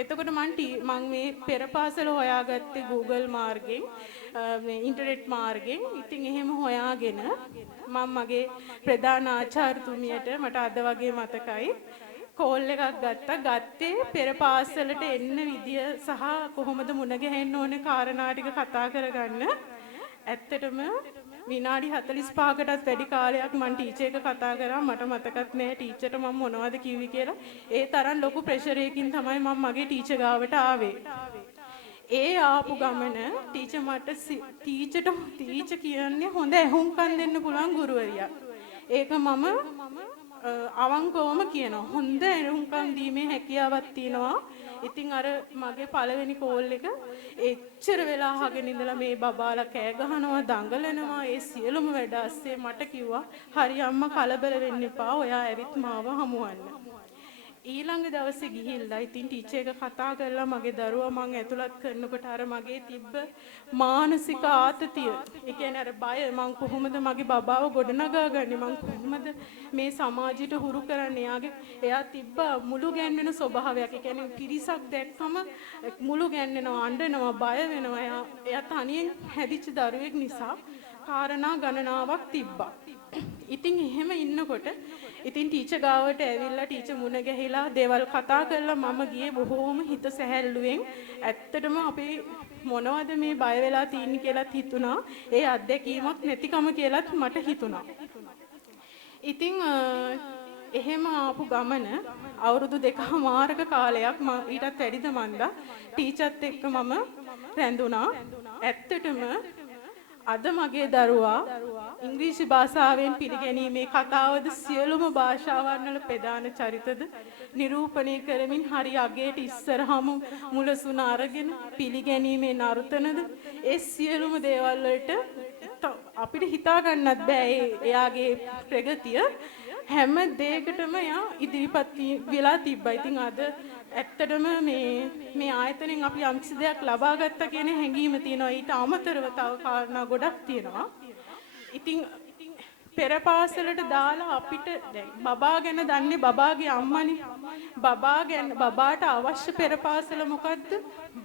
එතකොට මම මේ පෙරපාසල හොයාගත්තේ Google මාර්ගෙන්, මේ ඉන්ටර්නෙට් මාර්ගෙන්. ඉතින් එහෙම හොයාගෙන මම මගේ ප්‍රධාන ආචාර්යතුමියට මට අද වගේ මතකයි කෝල් එකක් ගත්තේ පෙරපාසලට එන්න විදිය සහ කොහොමද මුණ ගැහෙන්න ඕනේ කාරණා ටික කතා කරගන්න. ඇත්තටම විනාඩි 45කටත් වැඩි කාලයක් මම ටීචර් එක කතා කරා. මට මතකත් නෑ ටීචර්ට මම මොනවද කිව්වේ කියලා. ඒ තරම් ලොකු ප්‍රෙෂර් එකකින් තමයි මම මගේ ටීචර් ගාවට ආවේ. ඒ ආපු ගමන ටීචර් කියන්නේ හොඳ ඇහුම්කන් දෙන්න පුළුවන් ගුරුවරියක්. ඒක මම අවංකවම කියනවා. හොඳ ඇහුම්කන් දීමේ හැකියාවක් තියෙනවා. ඉතින් අර මගේ පළවෙනි කෝල් එක එච්චර වෙලා අහගෙන ඉඳලා මේ බබාලා කෑ ගහනවා, දඟලනවා, ඒ සියලුම වැඩ ඇස්සේ මට කිව්වා හරි අම්මා කලබල වෙන්න එපා, ඔයා ඇවිත් මාව හමුවන්න. ඊළඟ දවසේ ගිහිල්ලා ඉතින් ටීචර් එක කතා කරලා මගේ දරුවා මං ඇතුළත් කරනකොට අර මගේ තිබ්බ මානසික ආතතිය, ඒ කියන්නේ අර බය, මං කොහොමද මගේ බබාව ගොඩනගා ගන්නේ, මං කොහොමද මේ සමාජයට හුරු කරන්නේ, එයා තිබ්බ මුළු ගැන්වෙන ස්වභාවයක්. ඒ කියන්නේ පිරිසක් දැක්කම මුළු ගැන්වෙනවා, අඬනවා, බය වෙනවා. එයා තනියෙන් හැදිච්ච දරුවෙක් නිසා කාරණා ගණනාවක් තිබ්බා. ඉතින් එහෙම ඉන්නකොට ඉතින් ටීචර් ගාවට ඇවිල්ලා ටීචර් මුණ ගැහිලා දේවල් කතා කරලා මම ගියේ බොහෝම හිත සැහැල්ලුවෙන්. ඇත්තටම අපි මොනවද මේ බය වෙලා තින්නේ කියලාත් හිතුණා. ඒ අත්දැකීමක් නැතිකම කියලාත් මට හිතුණා. ඉතින් එහෙම ආපු ගමන අවුරුදු 2මාරක කාලයක් ඊටත් වැඩිද මන්දා ටීචර්ත් එක්ක මම රැඳුණා. ඇත්තටම අද මගේ දරුවා ඉංග්‍රීසි භාෂාවෙන් පිළිගැනීමේ කතාවද සියලුම භාෂාවන් වල ප්‍රධාන චරිතද නිරූපණය කරමින් හරි අගේට ඉස්සරහම මුලසුන අරගෙන පිළිගැනීමේ නර්තනද ඒ සියලුම දේවල් වලට අපිට හිතා ගන්නත් බෑ එයාගේ ප්‍රගතිය. හැම දෙයකටම යා ඉදිරිපත් වෙලා තිබ්බා. ඉතින් අද ඇත්තටම මේ ආයතනෙන් අපි යම්කිසි දෙයක් ලබා ගත්තා කියන හැඟීම තියෙනවා. ඊට අමතරව තව කාරණා ගොඩක් තියෙනවා. ඉතින් පෙර පාසලට දාලා අපිට දැන් බබා ගැන දන්නේ බබාගේ අම්මනේ. බබාට අවශ්‍ය පෙර පාසල මොකද්ද?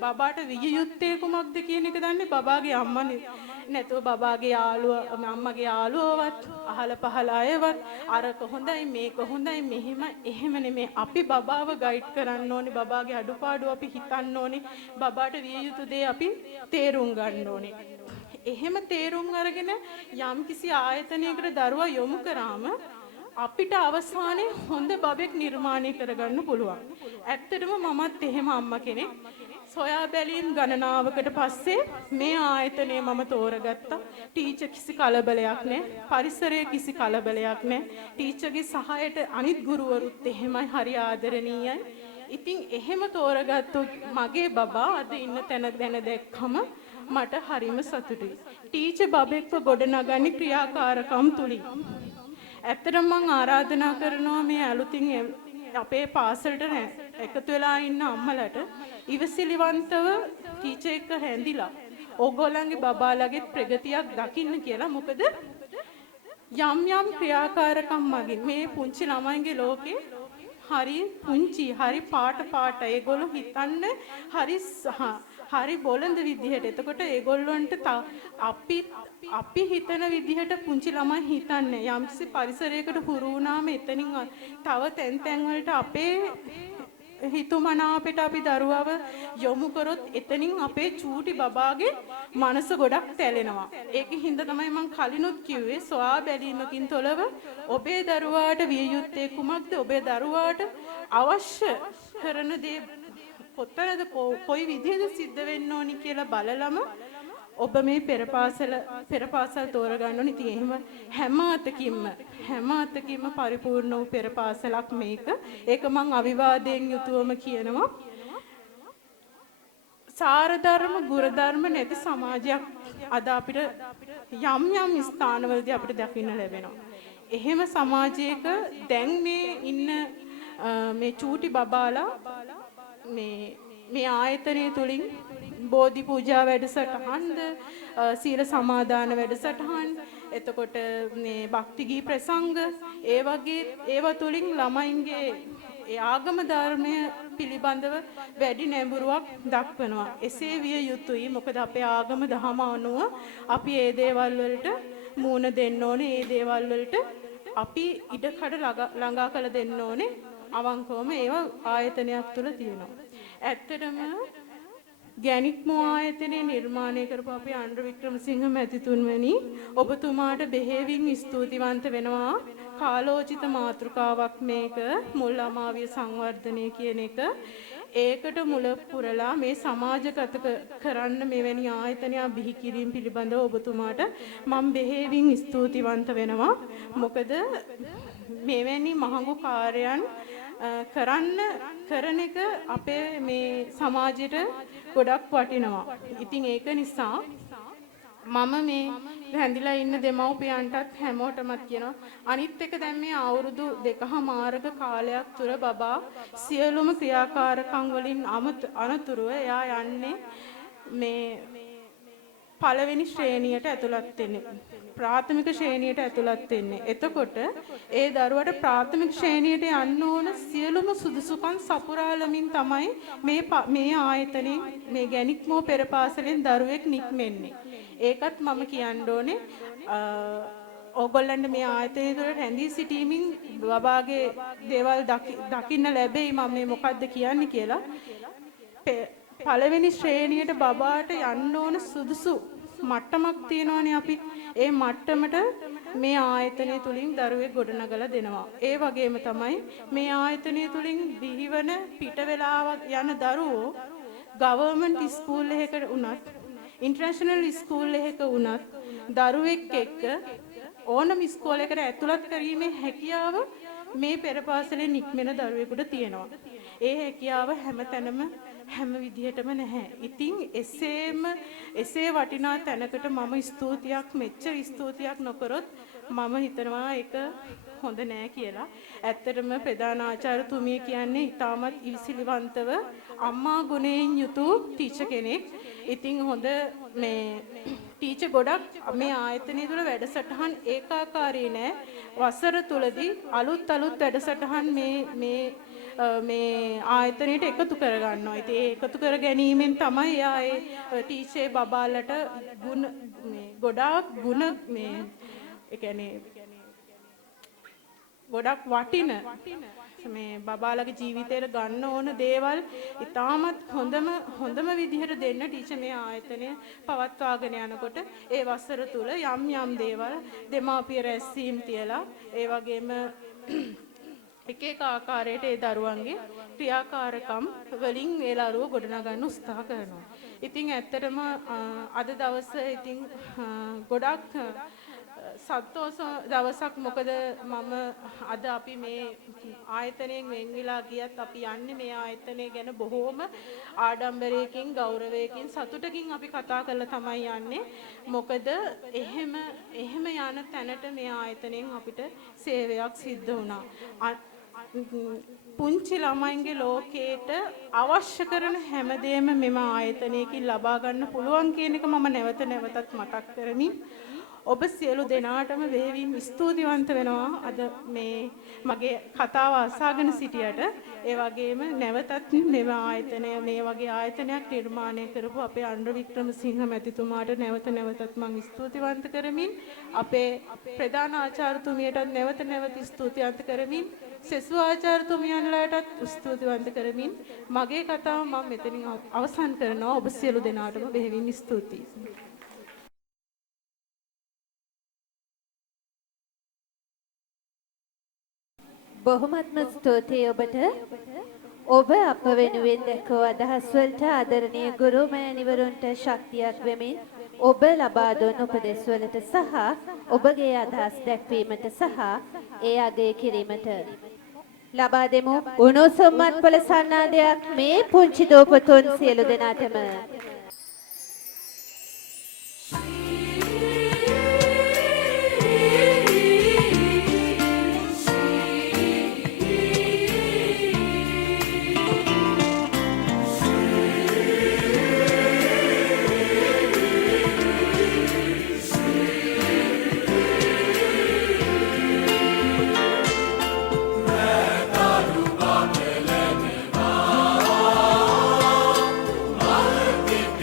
බබාට විය යුත්තේ කුමක්ද කියන එක දන්නේ බබාගේ අම්මනේ. නැතුව බබාගේ යාළුවා අම්මගේ යාළුවවත් අහල පහල අයවත් අරක හොඳයි මේක හොඳයි එහෙම නෙමෙයි. අපි බබාව ගයිඩ් කරන්න ඕනේ. බබාගේ අඩුපාඩු අපි හිතන්න ඕනේ. බබාට විය යුතු දේ අපි තේරුම් ගන්න ඕනේ. එහෙම තේරුම් අරගෙන යම්කිසි ආයතනයකට දරුවා යොමු කරාම අපිට අවසානයේ හොඳ බබෙක් නිර්මාණය කරගන්න පුළුවන්. ඇත්තටම මමත් එහෙම අම්මා කෙනෙක්. සොයා බැලීම් ගණනාවකට පස්සේ මේ ආයතනය මම තෝරගත්තා. ටීචර් කිසි කලබලයක් නැහැ. පරිසරයේ කිසි කලබලයක් නැහැ. ටීචර්ගේ සහායට අනිත් ගුරුවරුත් එහෙමයි හරි ආදරණීයයි. ඉතින් එහෙම තෝරගත්තොත් මගේ බබා අද ඉන්න තැන දැන දැක්කම මට හරිම සතුටුයි. ටීචර් බබෙක්ව ගොඩනගන්නේ ක්‍රියාකාරකම් තුලින්. ඇත්තටම මම ආරාධනා කරනවා මේ අලුතින් අපේ පාසලට එකතු වෙලා ඉන්න අම්මලට ඉවසිලිවන්තව ටීචර් එක්ක හැඳිලා ඕගොල්ලන්ගේ බබාලගේ ප්‍රගතියක් දකින්න කියලා. මොකද යම් ක්‍රියාකාරකම් මගින් මේ පුංචි ළමයින්ගේ ලෝකේ හරි පුංචි හරි පාට ඒගොල්ලෝ හිතන්න හරි බොළඳ විදිහට. එතකොට ඒගොල්ලන්ට අපි හිතන විදිහට පුංචි ළමයි හිතන්නේ. යම්කිසි පරිසරයකට හුරු වුණාම එතනින් තව තැන් වලට අපේ හිතුමනාපෙට අපි දරුවව යොමු කරොත් එතනින් අපේ චූටි බබාගේ මනස ගොඩක් තැලෙනවා. ඒකෙන් හින්දා තමයි මම කලිනුත් කිව්වේ සොයා බැලීමකින් තොරව ඔබේ දරුවාට විය යුත්තේ කුමක්ද? ඔබේ දරුවාට අවශ්‍ය කරන දේ කොතරද කොයි විදිහද සිද්ධ වෙන්න ඕනි කියලා බලලම ඔබ මේ පෙර පාසල් තෝරගන්න ඕනි. ඉතින් එහෙම හැම අතකින්ම පරිපූර්ණ වූ පෙර පාසලක් මේක. ඒක මං අවිවාදයෙන් යුතුවම කියනවා. සාරධර්ම ගුරුධර්ම නැති සමාජයක් අද අපිට යම් ස්ථානවලදී අපිට දකින්න ලැබෙනවා. එහෙම සමාජයක දැන් මේ ඉන්න මේ චූටි බබාලා මේ ආයතනය තුලින් බෝධි පූජා වැඩසටහන්ද සීල සමාදාන වැඩසටහන් එතකොට මේ භක්ති ගී ප්‍රසංග ඒ වගේ ඒවා තුලින් ළමයින්ගේ ඒ ආගම ධර්මය පිළිබඳව වැඩි නැඹුරුවක් දක්වනවා. එසේ විය යුතුයි. මොකද අපේ ආගම දහම අනුව අපි මේ දේවල් වලට මූණ දෙන්න ඕනේ. මේ දේවල් වලට අපි ඉඩකඩ ළඟා කළ දෙන්න ඕනේ. අවංකවම ඒවා ආයතනයක් තුල තියෙනවා. ඇත්තටම ගැනික්මෝ ආයතනයේ නිර්මාණය කරපු අපේ අනුර වික්‍රමසිංහ මැතිතුන්වනි ඔබතුමාට බෙහෙවින් ස්තුතිවන්ත වෙනවා. කාලෝචිත මාතෘකාවක් මේක මුල් අමාවිය සංවර්ධනය කියන එක. ඒකට මුල පුරලා මේ සමාජගත කරන්න මෙවැනි ආයතනයක් බිහි කිරීම පිළිබඳව ඔබතුමාට මම බෙහෙවින් ස්තුතිවන්ත වෙනවා. මොකද මෙවැනි මහඟු කාර්යයන් කරන එක අපේ මේ සමාජයට ගොඩක් වටිනවා. ඉතින් ඒක නිසා මම මේ හැඳිලා ඉන්න දෙමව්පියන්ටත් හැමෝටමත් කියනවා අනිත් එක දැන් මේ අවුරුදු 2.5 කාලයක් තුර බබා සියලුම ක්‍රියාකාරකම් වලින් අනතුරුව එයා යන්නේ මේ පළවෙනි ශ්‍රේණියට ඇතුළත් වෙන්නේ. ප්‍රාථමික ශ්‍රේණියට ඇතුළත් වෙන්නේ. එතකොට ඒ දරුවට ප්‍රාථමික ශ්‍රේණියට යන්න ඕන සියලුම සුදුසුකම් සපුරාලමින් තමයි මේ ආයතනයේ මේ ගැනික්මෝ පෙර පාසලෙන් දරුවෙක් නික්මෙන්නේ. ඒකත් මම කියන්න ඕනේ. ඕගොල්ලන්ට මේ ආයතනය තුළ රැඳී සිටීමෙන් බබාගේ දේවල් දකින්න ලැබෙයි. මම මේ මොකද්ද කියන්නේ කියලා. පළවෙනි ශ්‍රේණියට බබාට යන්න ඕන සුදුසු මට්ටමක් තියෙනවානේ අපි. ඒ මට්ටමට මේ ආයතනය තුලින් දරුවෙක් ගොඩනගලා දෙනවා. ඒ වගේම තමයි මේ ආයතනය තුලින් දිවිවන පිට වෙලාවක් යන දරුවෝ ගවර්න්මන්ට් ස්කූල් එකකට වුණත් ඉන්ටර්නැෂනල් ස්කූල් එකක වුණත් දරුවෙක් එක්ක ඕනම ස්කෝලයකට ඇතුළත් කිරීමේ හැකියාව මේ පෙර පාසලේ නික්මෙන දරුවෙකුට තියෙනවා. ඒ හැකියාව හැමතැනම හැම විදිහටම නැහැ. ඉතින් එසේ වටිනා තැනකට මම ස්තුතියක් මෙච්චර ස්තුතියක් නොකරොත් මම හිතනවා ඒක හොඳ නෑ කියලා. ඇත්තටම ප්‍රධාන ආචාර්යතුමිය කියන්නේ ඉතාමත් ඉවසිලිවන්තව අම්මා ගුණයෙන් යුතු ටීචර් කෙනෙක්. ඉතින් හොඳ මේ ටීචර් ගොඩක් මේ ආයතනය තුළ වැඩසටහන් ඒකාකාරී නෑ. වසර තුලදී අලුත් වැඩසටහන් මේ ආයතනයට එකතු කර ගන්නවා. ඉතින් ඒ එකතු කර ගැනීමෙන් තමයි එයා ඒ ටීචර් බබාලට ගොඩාක් ගුණ ඒ කියන්නේ ගොඩක් වටින මේ බබාලගේ ජීවිතේට ගන්න ඕන දේවල් ඉතාමත් හොඳම විදිහට දෙන්න ටීචර් මේ ආයතනය පවත්වාගෙන යනකොට ඒ වසර තුල යම් දේවල් දෙමාපිය රැස්වීම් තියලා ඒ වගේම එක ආකාරයට ඒ දරුවන්ගේ ක්‍රියාකාරකම් වලින් ඒ දරුවෝ ගොඩනගන්න උත්සාහ කරනවා. ඉතින් ඇත්තටම අද දවසේ ඉතින් ගොඩක් සතුටුස දවසක්. මොකද මම අද අපි මේ ආයතනයෙන් වෙන් වෙලා ගියත් අපි යන්නේ මේ ආයතනය ගැන බොහෝම ආඩම්බරයකින් ගෞරවයකින් සතුටකින් අපි කතා කරලා තමයි යන්නේ. මොකද එහෙම යන තැනට මේ ආයතනයෙන් අපිට සේවයක් සිද්ධ වුණා. පුංචි ළමයින්ගේ ලෝකයට අවශ්‍ය කරන හැමදේම මෙම ආයතනයකින් ලබා ගන්න පුළුවන් කියන එක මම නැවතත් මතක් කරමින් ඔබ සියලු දෙනාටම වේවින් ස්තුතිවන්ත වෙනවා අද මේ මගේ කතාව අසාගෙන සිටියට. ඒ වගේම නැවතත් මෙම ආයතනය මේ වගේ ආයතනයක් නිර්මාණය කරපු අපේ අනුර වික්‍රමසිංහ මැතිතුමාට නැවතත් මම ස්තුතිවන්ත කරමින් අපේ ප්‍රධාන ආචාර්යතුමියටත් නැවත ස්තුතිවන්ත කරමින් සෙසු ආචාර්යතුමියන්ලාටත් ස්තුතිවන්ත කරමින් මගේ කතාව මම මෙතනින් අවසන් කරනවා. ඔබ සියලු දෙනාටම වේවින් ස්තුතියි. බොහොමත්ම ස්තුතියි ඔබට. ඔබ අප වෙනුවෙන් දැක්වූ අදහස් වලට ආදරණීය ගුරු මෑණිවරුන්ට ශක්තියක් වෙමින් ඔබ ලබා දුන් උපදෙස් වලට සහ ඔබගේ අදහස් දැක්වීමට සහ ඒ අගය කිරීමට ලබා දෙමු උණුසුම්වත් පොළ සන්නාදයක් මේ පුංචි දූපතුන් සියලු දෙනාටම. Bye.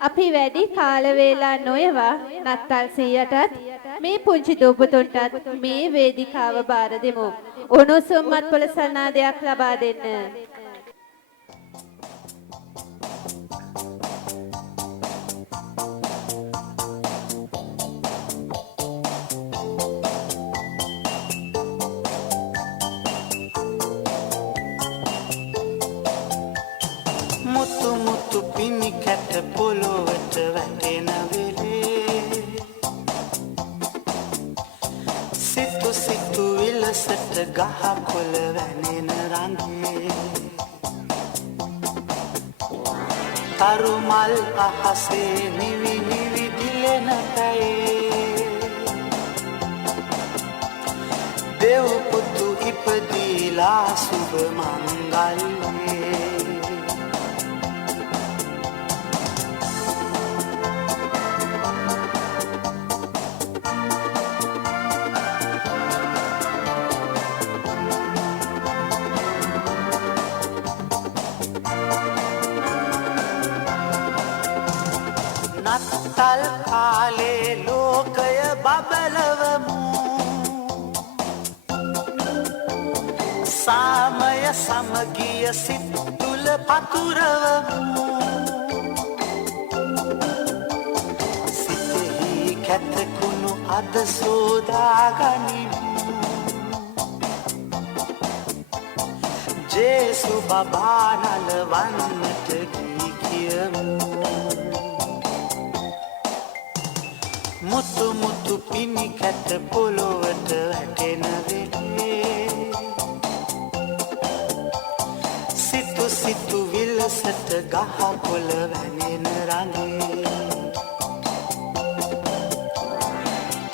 අපි වැඩි කාල වේලා නොයවා නත්තල් සීයටත් මේ පුංචි දූපුතුන්ටත් මේ වේදිකාව බාර දෙමු. උණුසුම් මත්පොළ සන්නාදයක් ලබා දෙන්න. මුතු මුතු පිණි කැට පොළොවට වැටෙන වෙලේ සිතු සිතු විලසට ගහ කොළ වැනෙන රඟේ තරු මල් අහසේ නිවි නිවි දිලෙන පැයේ දෙව් පුතු ඉපදීලා සුබ මංගල්‍යේ නත්තල් කාලේ ලෝකය බබලවමු සාමය සමගිය සිත් තුල පතුරවමු සිතෙහි කැතකුණු අද සෝදාගනිමු ජේසු බබා නලවන්නට ගී කියමු මුතු මුතු පිණි කැට පොළොවට වැටෙන වෙලේ සිතු සිතු විලසට ගහ කොළ වැනෙන රඟේ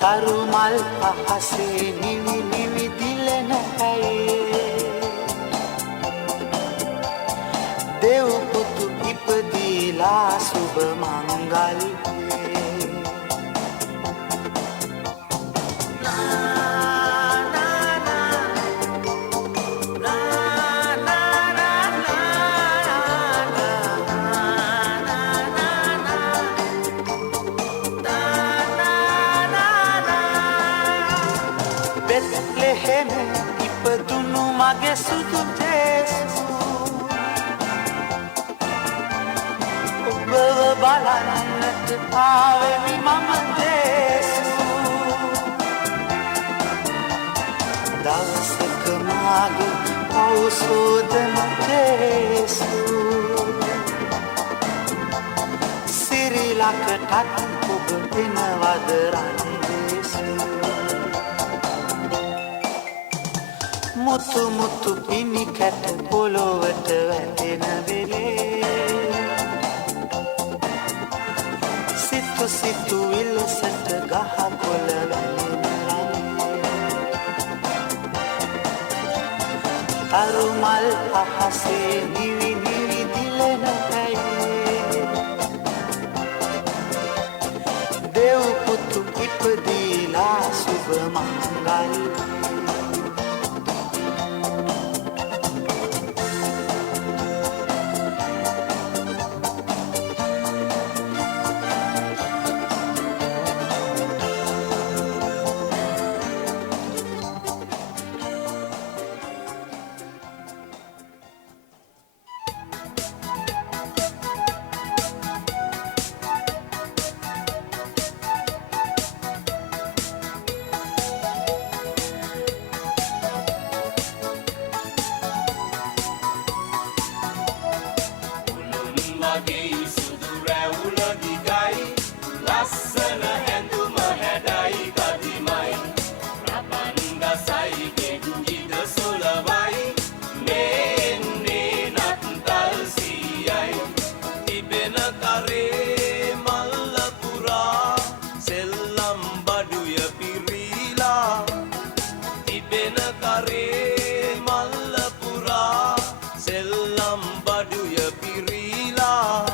තරු මල් අහසේ නිවි නිවි දිලෙන ඇයේ දෙව් පුතු ඉපදීලා සුබ මංගල්‍යේ මගේ සුදු ජේසු ඔබව බලන්නට ආවෙමි මම ජේසු දවසක මාගේ පෞසෝදන ජේසු සිරිලකටත් ඔබ එනවද රන් ජේසු මුතු මුතු පිණි කැට පොළොවට වැටෙන වෙලේ සිතු සිතු විලසට ගහ කොළ වැනෙන රঙේ තරු මල් අහසේ නිවි නිවි දිලෙන ඇයේ දෙව් පුතු ඉපදීලා සුබ මංගල්‍යේ සෙල්ලම් බඩුය පිරීලා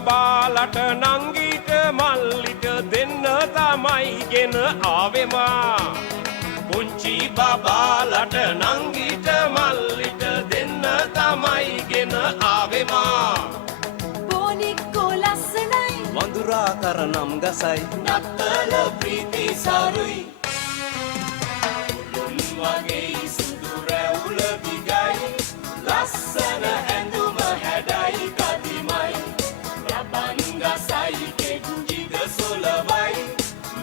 බබාලට නංගීට මල්ලිට දෙන්න තමයිගෙන ආවෙමා පුංචි බබාලට නංගීට මල්ලිට දෙන්න තමයිගෙන ආවෙමා බොනික්කෝ ලස්සනයි වඳුරා කරනම් ගසයි නත්තල ප්‍රීති සරුයි උළුන් වගේ සුදු රැවුල දිගයි ලස්සන ඇඳුම හැඩයි කදිමයි රබන් ගසයි කෙන්ජිද සොලවයි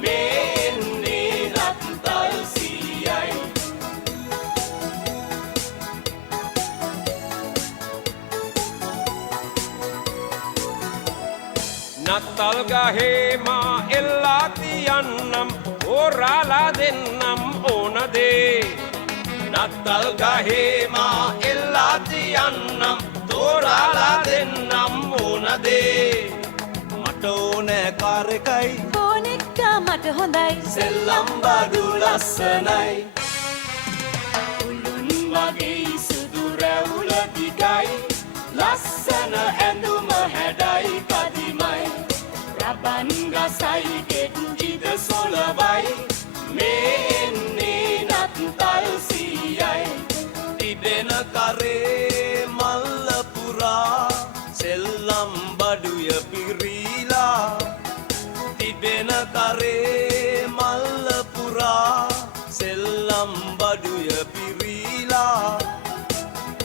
මේ එන්නේ නත්තල් සීයයි නත්තල් ගහේ මා එල්ලා තියන්නම් ඕරාලා දෙන්නම් ඕන දේ නත්තල් ගහේ මා එල්ලා තියන්නම් තෝරාලා දෙන්නම් ඕන දේ මට ඕනෑ කාර් එකයි බොනික්කා මට හොඳයි සෙල්ලම් බඩු ලස්සනයි උළුන් වගේ සුදු රැවුල දිගයි ලස්සන ඇඳුම හැඩයි කදිමයි රබන් ගසයි කෙන්ජිද සොලවයි මේ එන්නේ නත්තල් සීයයි තිබෙන කරේ මල්ල පුරා සෙල්ලම් බඩුය පිරීලා තිබෙන කරේ මල්ල පුරා සෙල්ලම් බඩුය පිරීලා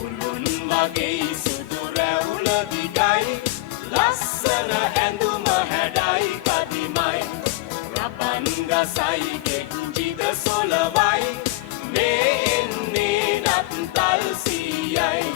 උළුන් වගේ සුදු රැවුල දිගයි ලස්සන ඇඳුම හැඩයි කදිමයි රබන් ගසයි කෙන්ජිද සොලවයි මේ එන්නේ නත්තල් සීයයි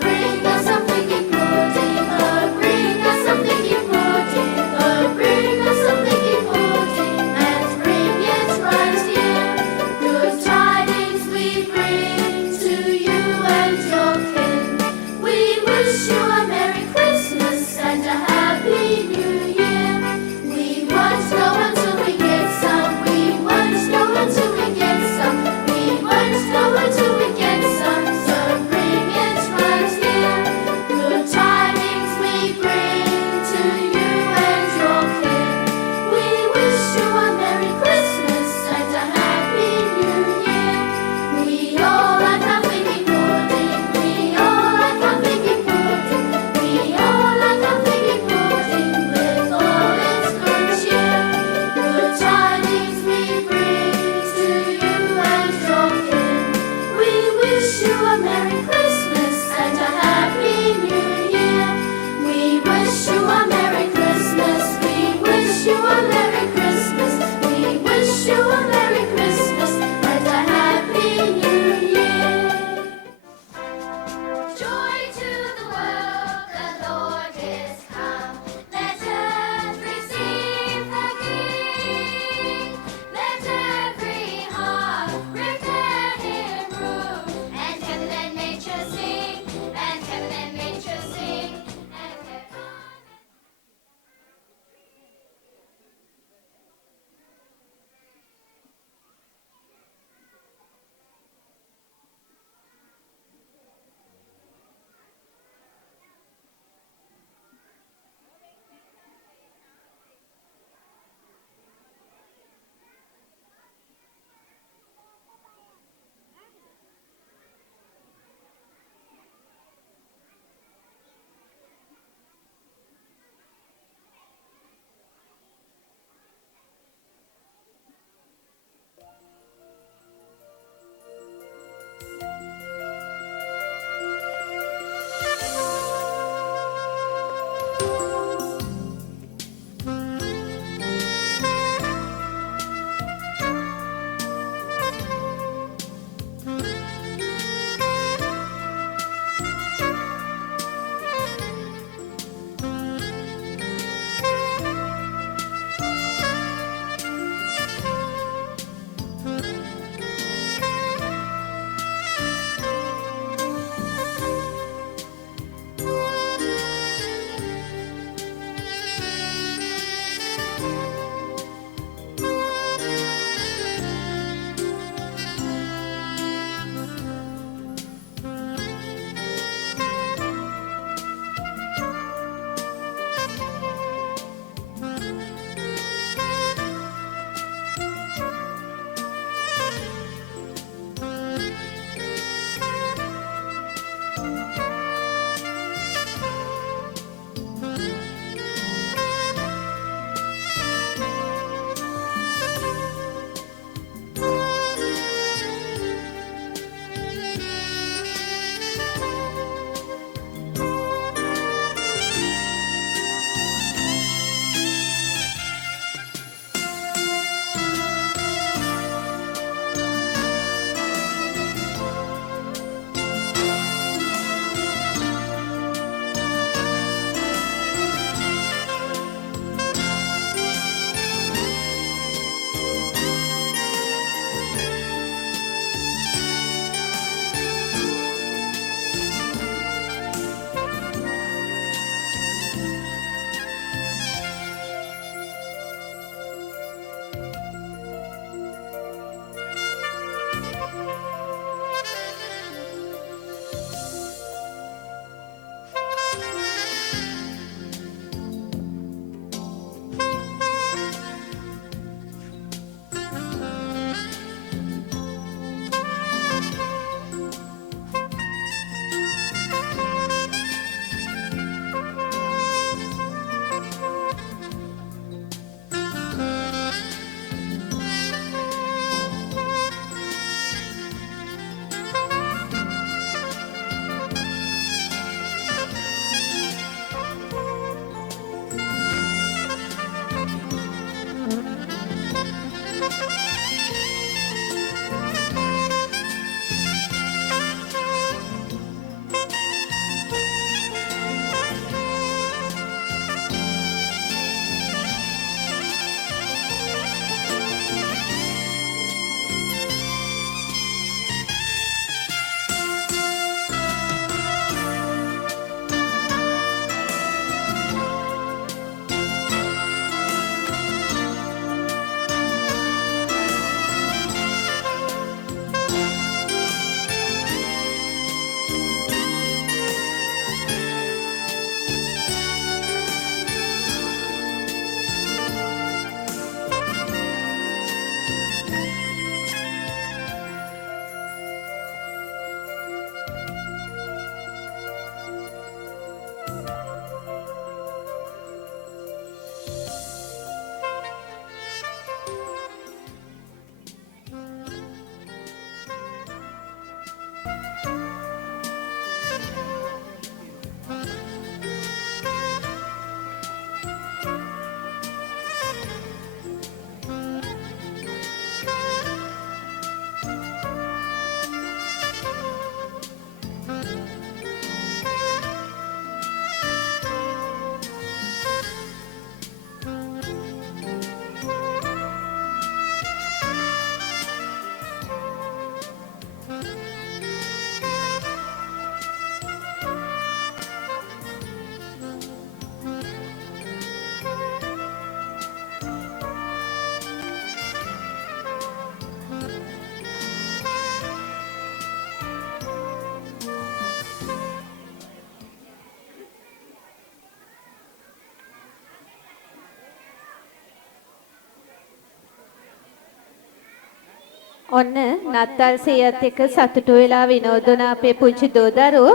Bring us something ඔන්න නත්තල් සීයත් එක්ක සතුටු වෙලා විනෝදන අපේ පුංචි දෝදරෝ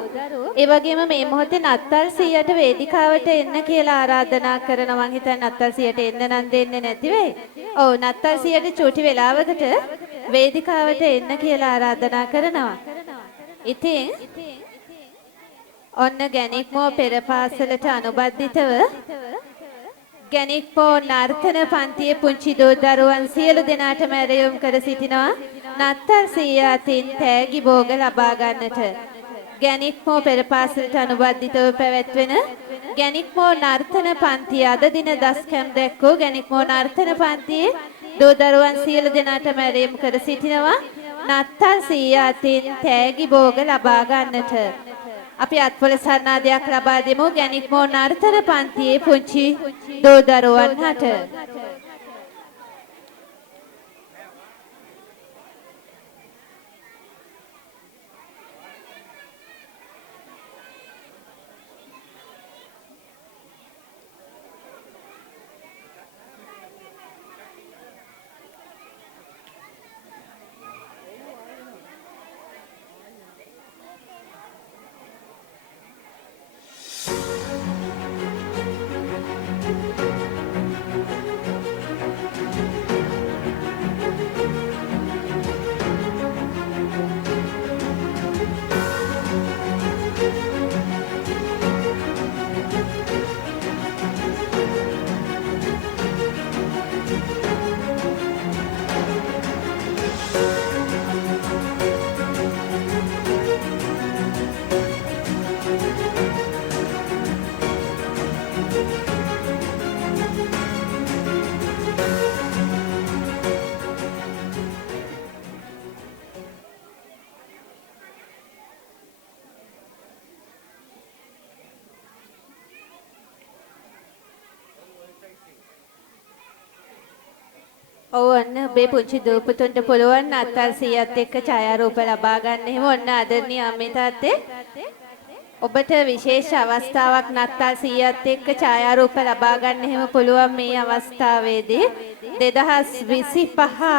ඒ වගේම මේ මොහොතේ නත්තල් සීයට වේදිකාවට එන්න කියලා ආරාධනා කරනවා. මං හිතන්නේ නත්තල් සීයට එන්න නම් දෙන්නේ නැති වෙයි. ඔව් නත්තල් සීයට චූටි වෙලාවකට වේදිකාවට එන්න කියලා ආරාධනා කරනවා. ඉතින් ඔන්න ගැණික්මෝ පෙර පාසලට අනුබද්ධිතව ගැණික්මෝ නර්තන පන්තියේ පුංචි දරුවන් සියලු දෙනාටම ඇරයුම් කර සිටිනවා නත්තල් සීයා අතින් තෑගි භෝග ලබා ගන්නට. ගැණික්මෝ පෙර පාසලට අනුබද්ධිතව පැවැත්වෙන ගැණික්මෝ නර්තන පන්තිය අද දින දස්කම් දැක්වූ ගැණික්මෝ නර්තන පන්තියේ දරුවන් සියලු දෙනාටම ඇරයුම් කර සිටිනවා නත්තල් සීයා අතින් තෑගි භෝග ලබා ගන්නට. අපි අත්පොල සන්නාදයක් ලබා දෙමු ගැණික්මෝ නර්තන පන්තියේ පුංචි දරුවන් හට. ඔන්න ඔබේ පුංචි දූපතුන්ට පුළුවන් නත්තල් සීයත් එක්ක ඡායාරූප ලබා ගන්න. එහෙම ඔන්න ආදරණීය අම්මේ තාත්තේ ඔබට විශේෂ අවස්ථාවක් නත්තල් සීයත් එක්ක ඡායාරූප ලබා ගන්න එහෙම පුළුවන් මේ අවස්ථාවේදී 2025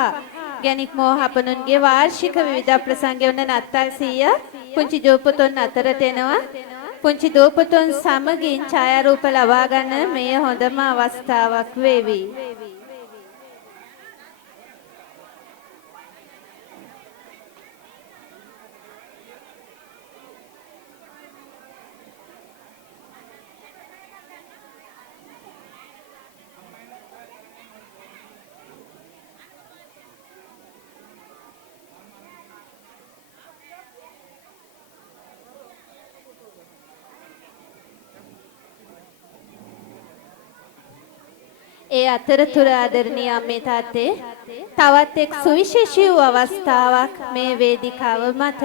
ගැණික්මෝ හපනුන්ගේ වාර්ෂික විවිධ ප්‍රසංගය වන නත්තල් සීය පුංචි දූපතුන් අතරට එනවා. පුංචි දූපතුන් සමගින් ඡායාරූප ලබා ගන්න මේ හොඳම අවස්ථාවක් වේවි. ඒ අතරතුර ආදරණීය අම්මේ තාත්තේ තවත් එක් සුවිශේෂී වූ අවස්ථාවක් මේ වේදිකාව මත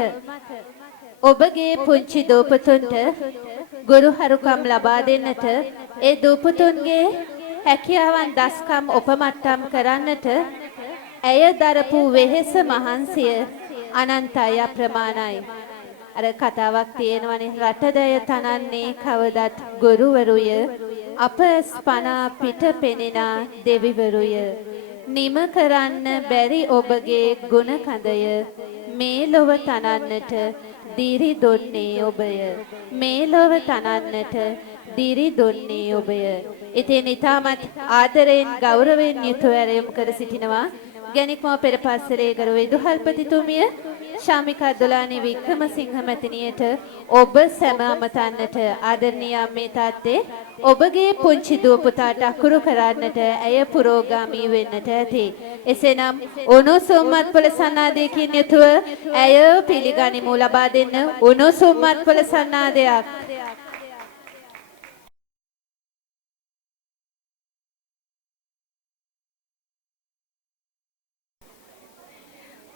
ඔබගේ පුංචි දූපතුන්ට ගුරුහරුකම් ලබා දෙන්නට ඒ දූපතුන්ගේ හැකියාවන් දස්කම් උපමට්ටම් කරන්නට ඇය දරපු වෙහෙස මහන්සිය අනන්තය අප්‍රමාණයි. අර කතාවක් තියෙනවනේ රටදය තනන්නේ කවදත් ගුරුවරුය අප ස්පනා පිට පෙනෙනා දෙවිවරුය නිම කරන්න බැරි ඔබගේ ගුණ කඳය මේ ලොව තනන්නට දිරි දුන්නේ ඔබය මේ ලොව තනන්නට දිරි දුන්නේ ඔබය. ඉතින් ඊටමත් ආදරයෙන් ගෞරවයෙන් යුතුව ඇරයුම් කර සිටිනවා ගැණික්මෝ පෙර පාසලේ ගරු විදුහල්පතිතුමිය ශාමිකා දොලානි වික්‍රමසිංහ මැතිණියට ඔබ සැම අමතන්නට ආදරණීය අම්මේ තාත්තේ ඔබගේ පුංචි දුව පුතාට අකුරු කරන්නට ඇය පුරෝගාමී වෙන්නට ඇති. එසේනම් උණුසුම්මත් පොළ සන්නාදයකින් යුතුව ඇය පිළිගනිමු. ලබා දෙන්න උණුසුම්මත් පොළ සන්නාදයක්.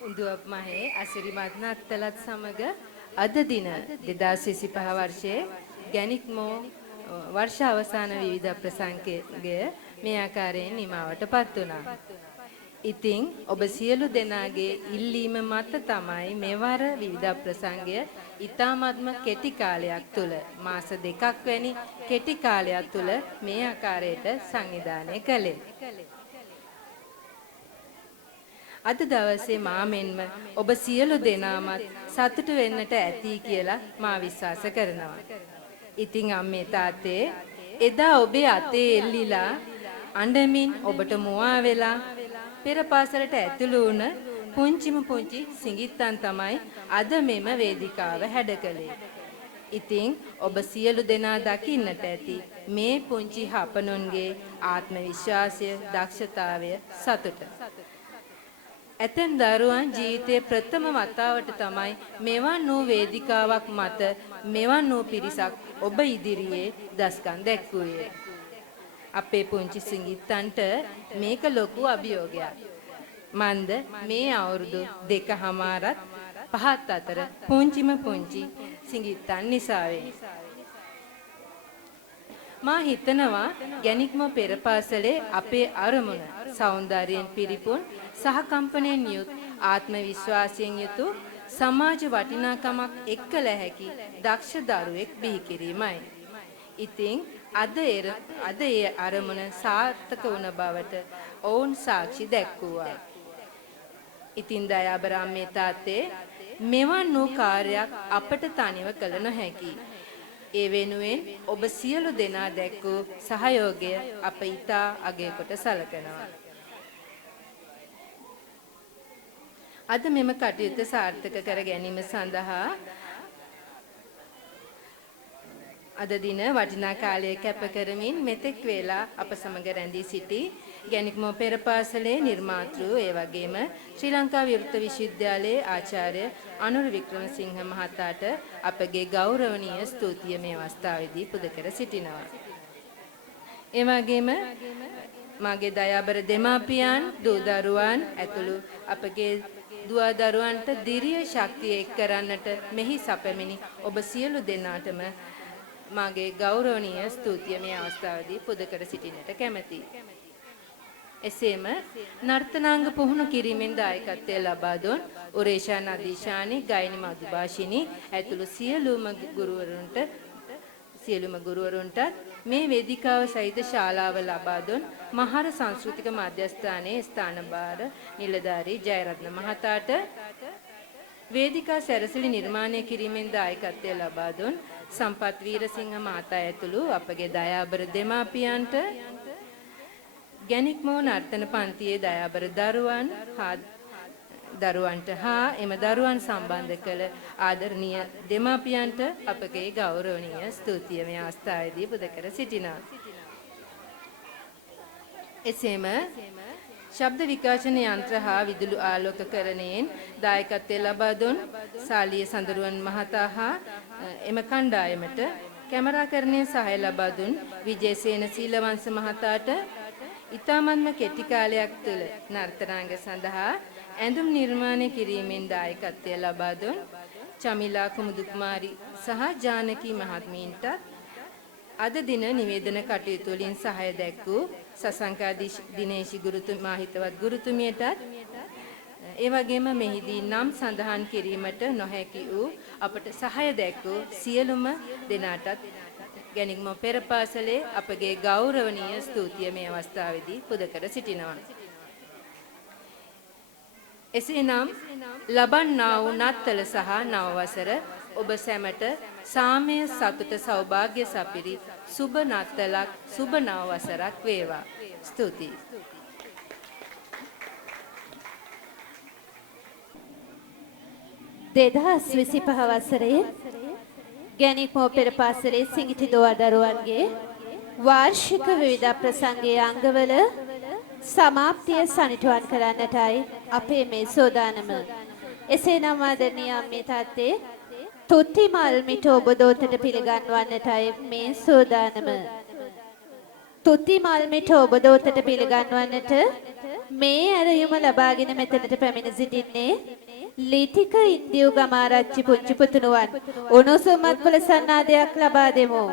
උඳුවප් මහේ අසිරිමත් නත්තලත් සමග අද දින 2025 වර්ෂයේ ගැණික්මෝ වර්ෂ අවසාන විවිධ ප්‍රසංගය මේ ආකාරයෙන් නිමවටපත් වුණා. ඉතින් ඔබ සියලු දෙනාගේ ඉල්ලීම මත තමයි මෙවර විවිධ ප්‍රසංගය ඊ타මත්ම කෙටි කාලයක් තුල මාස 2ක් වැනි කෙටි කාලයක් තුල මේ ආකාරයට සංවිධානය කළේ. අද දවසේ මා මෙන්ම ඔබ සියලු දෙනාමත් සතුටු වෙන්නට ඇති කියලා මා විශ්වාස කරනවා. ඉතින් අම්මේ තාත්තේ එදා ඔබේ අතේ එල්ලිලා අඬමින් ඔබට මුවා වෙලා පෙර පාසලට ඇතුළු වුණ පුංචිම පුංචි සිඟිත්තන් තමයි අද මෙම වේදිකාව හැඩකළේ. ඉතින් ඔබ සියලු දෙනා දකින්නට ඇති මේ පුංචි හපනුන්ගේ ආත්ම විශ්වාසය, දක්ෂතාවය, සතුට. ඇතැම් දරුවන් ජීවිතයේ ප්‍රථම වතාවට තමයි මෙවන් වූ වේදිකාවක් මත මෙවන් වූ පිරිසක් ඔබ ඉදිරියේ දස්කම් දැක්වුවේ. අපේ පුංචි සිඟිත්තන්ට මේක ලොකු අභියෝගයක්. මන්ද මේ අවුරුදු 2.5 5 අතර පුංචිම පුංචි සිඟිත්තන් නිසාවෙන්. මා හිතනවා ගැනික්ම පෙර පාසලේ අපේ අරමුණ සෞන්දර්යයෙන් පිරිපුන් සහකම්පනයෙන් යුත් ආත්ම විශ්වාසයෙන් යුතු සමාජ වටිනාකමක් එක්කල හැකි දක්ෂ දරුවෙක් බිහි කිරීමයි. ඉතින් අද ඒ අරමුණ සාර්ථක වුණ බවට ඔවුන් සාක්ෂි දැක්වුවා. ඉතින් දයාබර අම්මේ තාත්තේ මෙවන් වූ කාර්යයක් අපට තනිව කළ නොහැකි. ඒ වෙනුවෙන් ඔබ සියලු දෙනා දැක්වූ සහයෝගය අප ඉතා අගය කොට සලකනවා. අද මෙම කටයුත්ත සාර්ථක කර ගැනීම සඳහා අද දින වටිනා කාලය කැප කරමින් මෙතෙක් වේලා අප සමග රැඳී සිටි ගැනික්ම පෙර පාසලේ නිර්මාතෘ ඒ වගේම ශ්‍රී ලංකා විවෘත විශ්වවිද්‍යාලයේ ආචාර්ය අනුර වික්‍රමසිංහ මහතාට අපගේ ගෞරවනීය ස්තුතිය මේ අවස්ථාවේදී පුද කර සිටිනවා. ඒ වගේම මාගේ දයාබර දෙමාපියන්, දූ දරුවන් ඇතුළු අපගේ දුවා දරුවන්ට දිරිය ශක්තිය එක් කරන්නට මෙහි සැපමිනි ඔබ සියලු දෙනාටම මාගේ ගෞරවනීය ස්තුතිය මේ අවස්ථාවේදී පුද කර සිටින්නට කැමැතියි. එසේම නර්තනාංග පුහුණු කිරීමෙන් දායකත්වය ලබා දුන් උරේෂා නදීෂානි, ගායනි මధుභාෂිනි ඇතුළු සියලුම ගුරුවරුන්ට මේ වේදිකාව සහිත ශාලාව ලබා දුන් මහර සංස්කෘතික මධ්‍යස්ථානයේ ස්ථානභාර නිලධාරී ජයරත්න මහතාට, වේදිකා සැරසිලි නිර්මාණය කිරීමෙන් දායකත්වය ලබා දුන් සම්පත් වීරසිංහ මහතා ඇතුළු අපගේ දයාබර දෙමාපියන්ට, ගැනික්මෝ නර්තන පන්තියේ දයාබර දරුවන්ට හා එම දරුවන් සම්බන්ධ කළ ආදරණීය දෙමාපියන්ට අපගේ ගෞරවනීය ස්තුතිය මේ අවස්ථාවේදී පුද කර සිටිනවා. එසේම ශබ්ද විකාශන යන්ත්‍ර හා විදුලි ආලෝකකරණයෙන් දායකත්වය ලබා දුන් සාලිය සඳරුවන් මහතා හා එම කණ්ඩායමට කැමරාකරණයේ සහාය ලබා දුන් විජේසේන සීලවංශ මහතාට ඉතාමත්ම කෙටි කාලයක් තුළ නර්තනාංග සඳහා ඇඳුම් නිර්මාණය කිරීමෙන් දායකත්වය ලබා දුන් චමිලා කුමුදු කුමාරි සහ ජානකී මහත්මීන්ට අද දින නිවේදන කටයුතු වලින් සහාය දැක්වූ සසංකා දිනේශි ගුරුතුමා හිතවත් ගුරුතුමියටත් ඒ වගේම මෙහිදී නම් සඳහන් කිරීමට නොහැකි වූ අපට සහාය දැක්වූ සියලුම දෙනාටත් ගැනික්ම පෙර පාසලේ අපගේ ගෞරවනීය ස්තුතිය මේ අවස්ථාවේදී පුද කර සිටිනවා. එසේනම් ලබන්නා වූ නත්තල සහ නව වසර ඔබ සැමට සාමය, සතුට, සෞභාග්‍ය සපිරි සුබ නත්තලක්, සුබ නව වසරක් වේවා. ස්තුතියි. 2025 වසරේ ගැනික්මෝ පෙර පාසලේ සිඟිති දුවා දරුවන්ගේ වාර්ෂික විවිධ ප්‍රසංගයේ අංගවල සමාප්තිය සනිටුවන් කරන්නටයි අපේ මේ සෝදානම. එසේනම් ආදරණීය අම්මේ තාත්තේ තුති මල් මිට ඔබ දෝතට පිළිගන්වන්නටයි මේ සෝදානම. තුති මල් මිට ඔබ දෝතට පිළිගන්වන්නට මේ ඇරයුම ලබාගෙන මෙතනට පැමිණ සිටින්නේ ලිතික ඉන්දියු ගමාරච්චි පුංචි පුතුණුවන්. උණුසුම්වත් පොළ සන්නාදයක් ලබා දෙමු.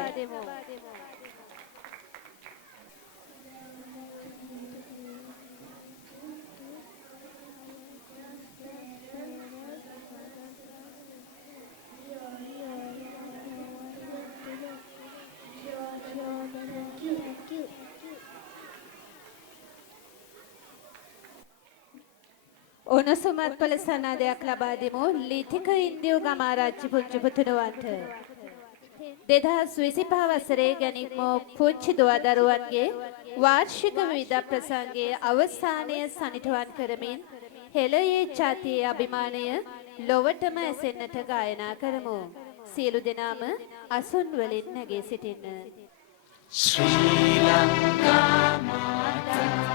උණුසුමත් පොළ සනාදයක් ලබා දෙමු ලිතික ඉන්දිය ගමාරච්චි පුංචි පුතුණුවන්ට. 2025 වසරේ ගැනීම පුංචි දුවදරුවන්ගේ වාර්ෂික විවිධ ප්‍රසංගයේ අවසානය සනිටුවන් කරමින් හෙළයේ ජාතියේ අභිමානය ලොවටම ඇසෙන්නට ගායනා කරමු. සියලු දෙනාම අසුන් වලින් නැගී සිටින්න. ශ්‍රී ලංකා මාතා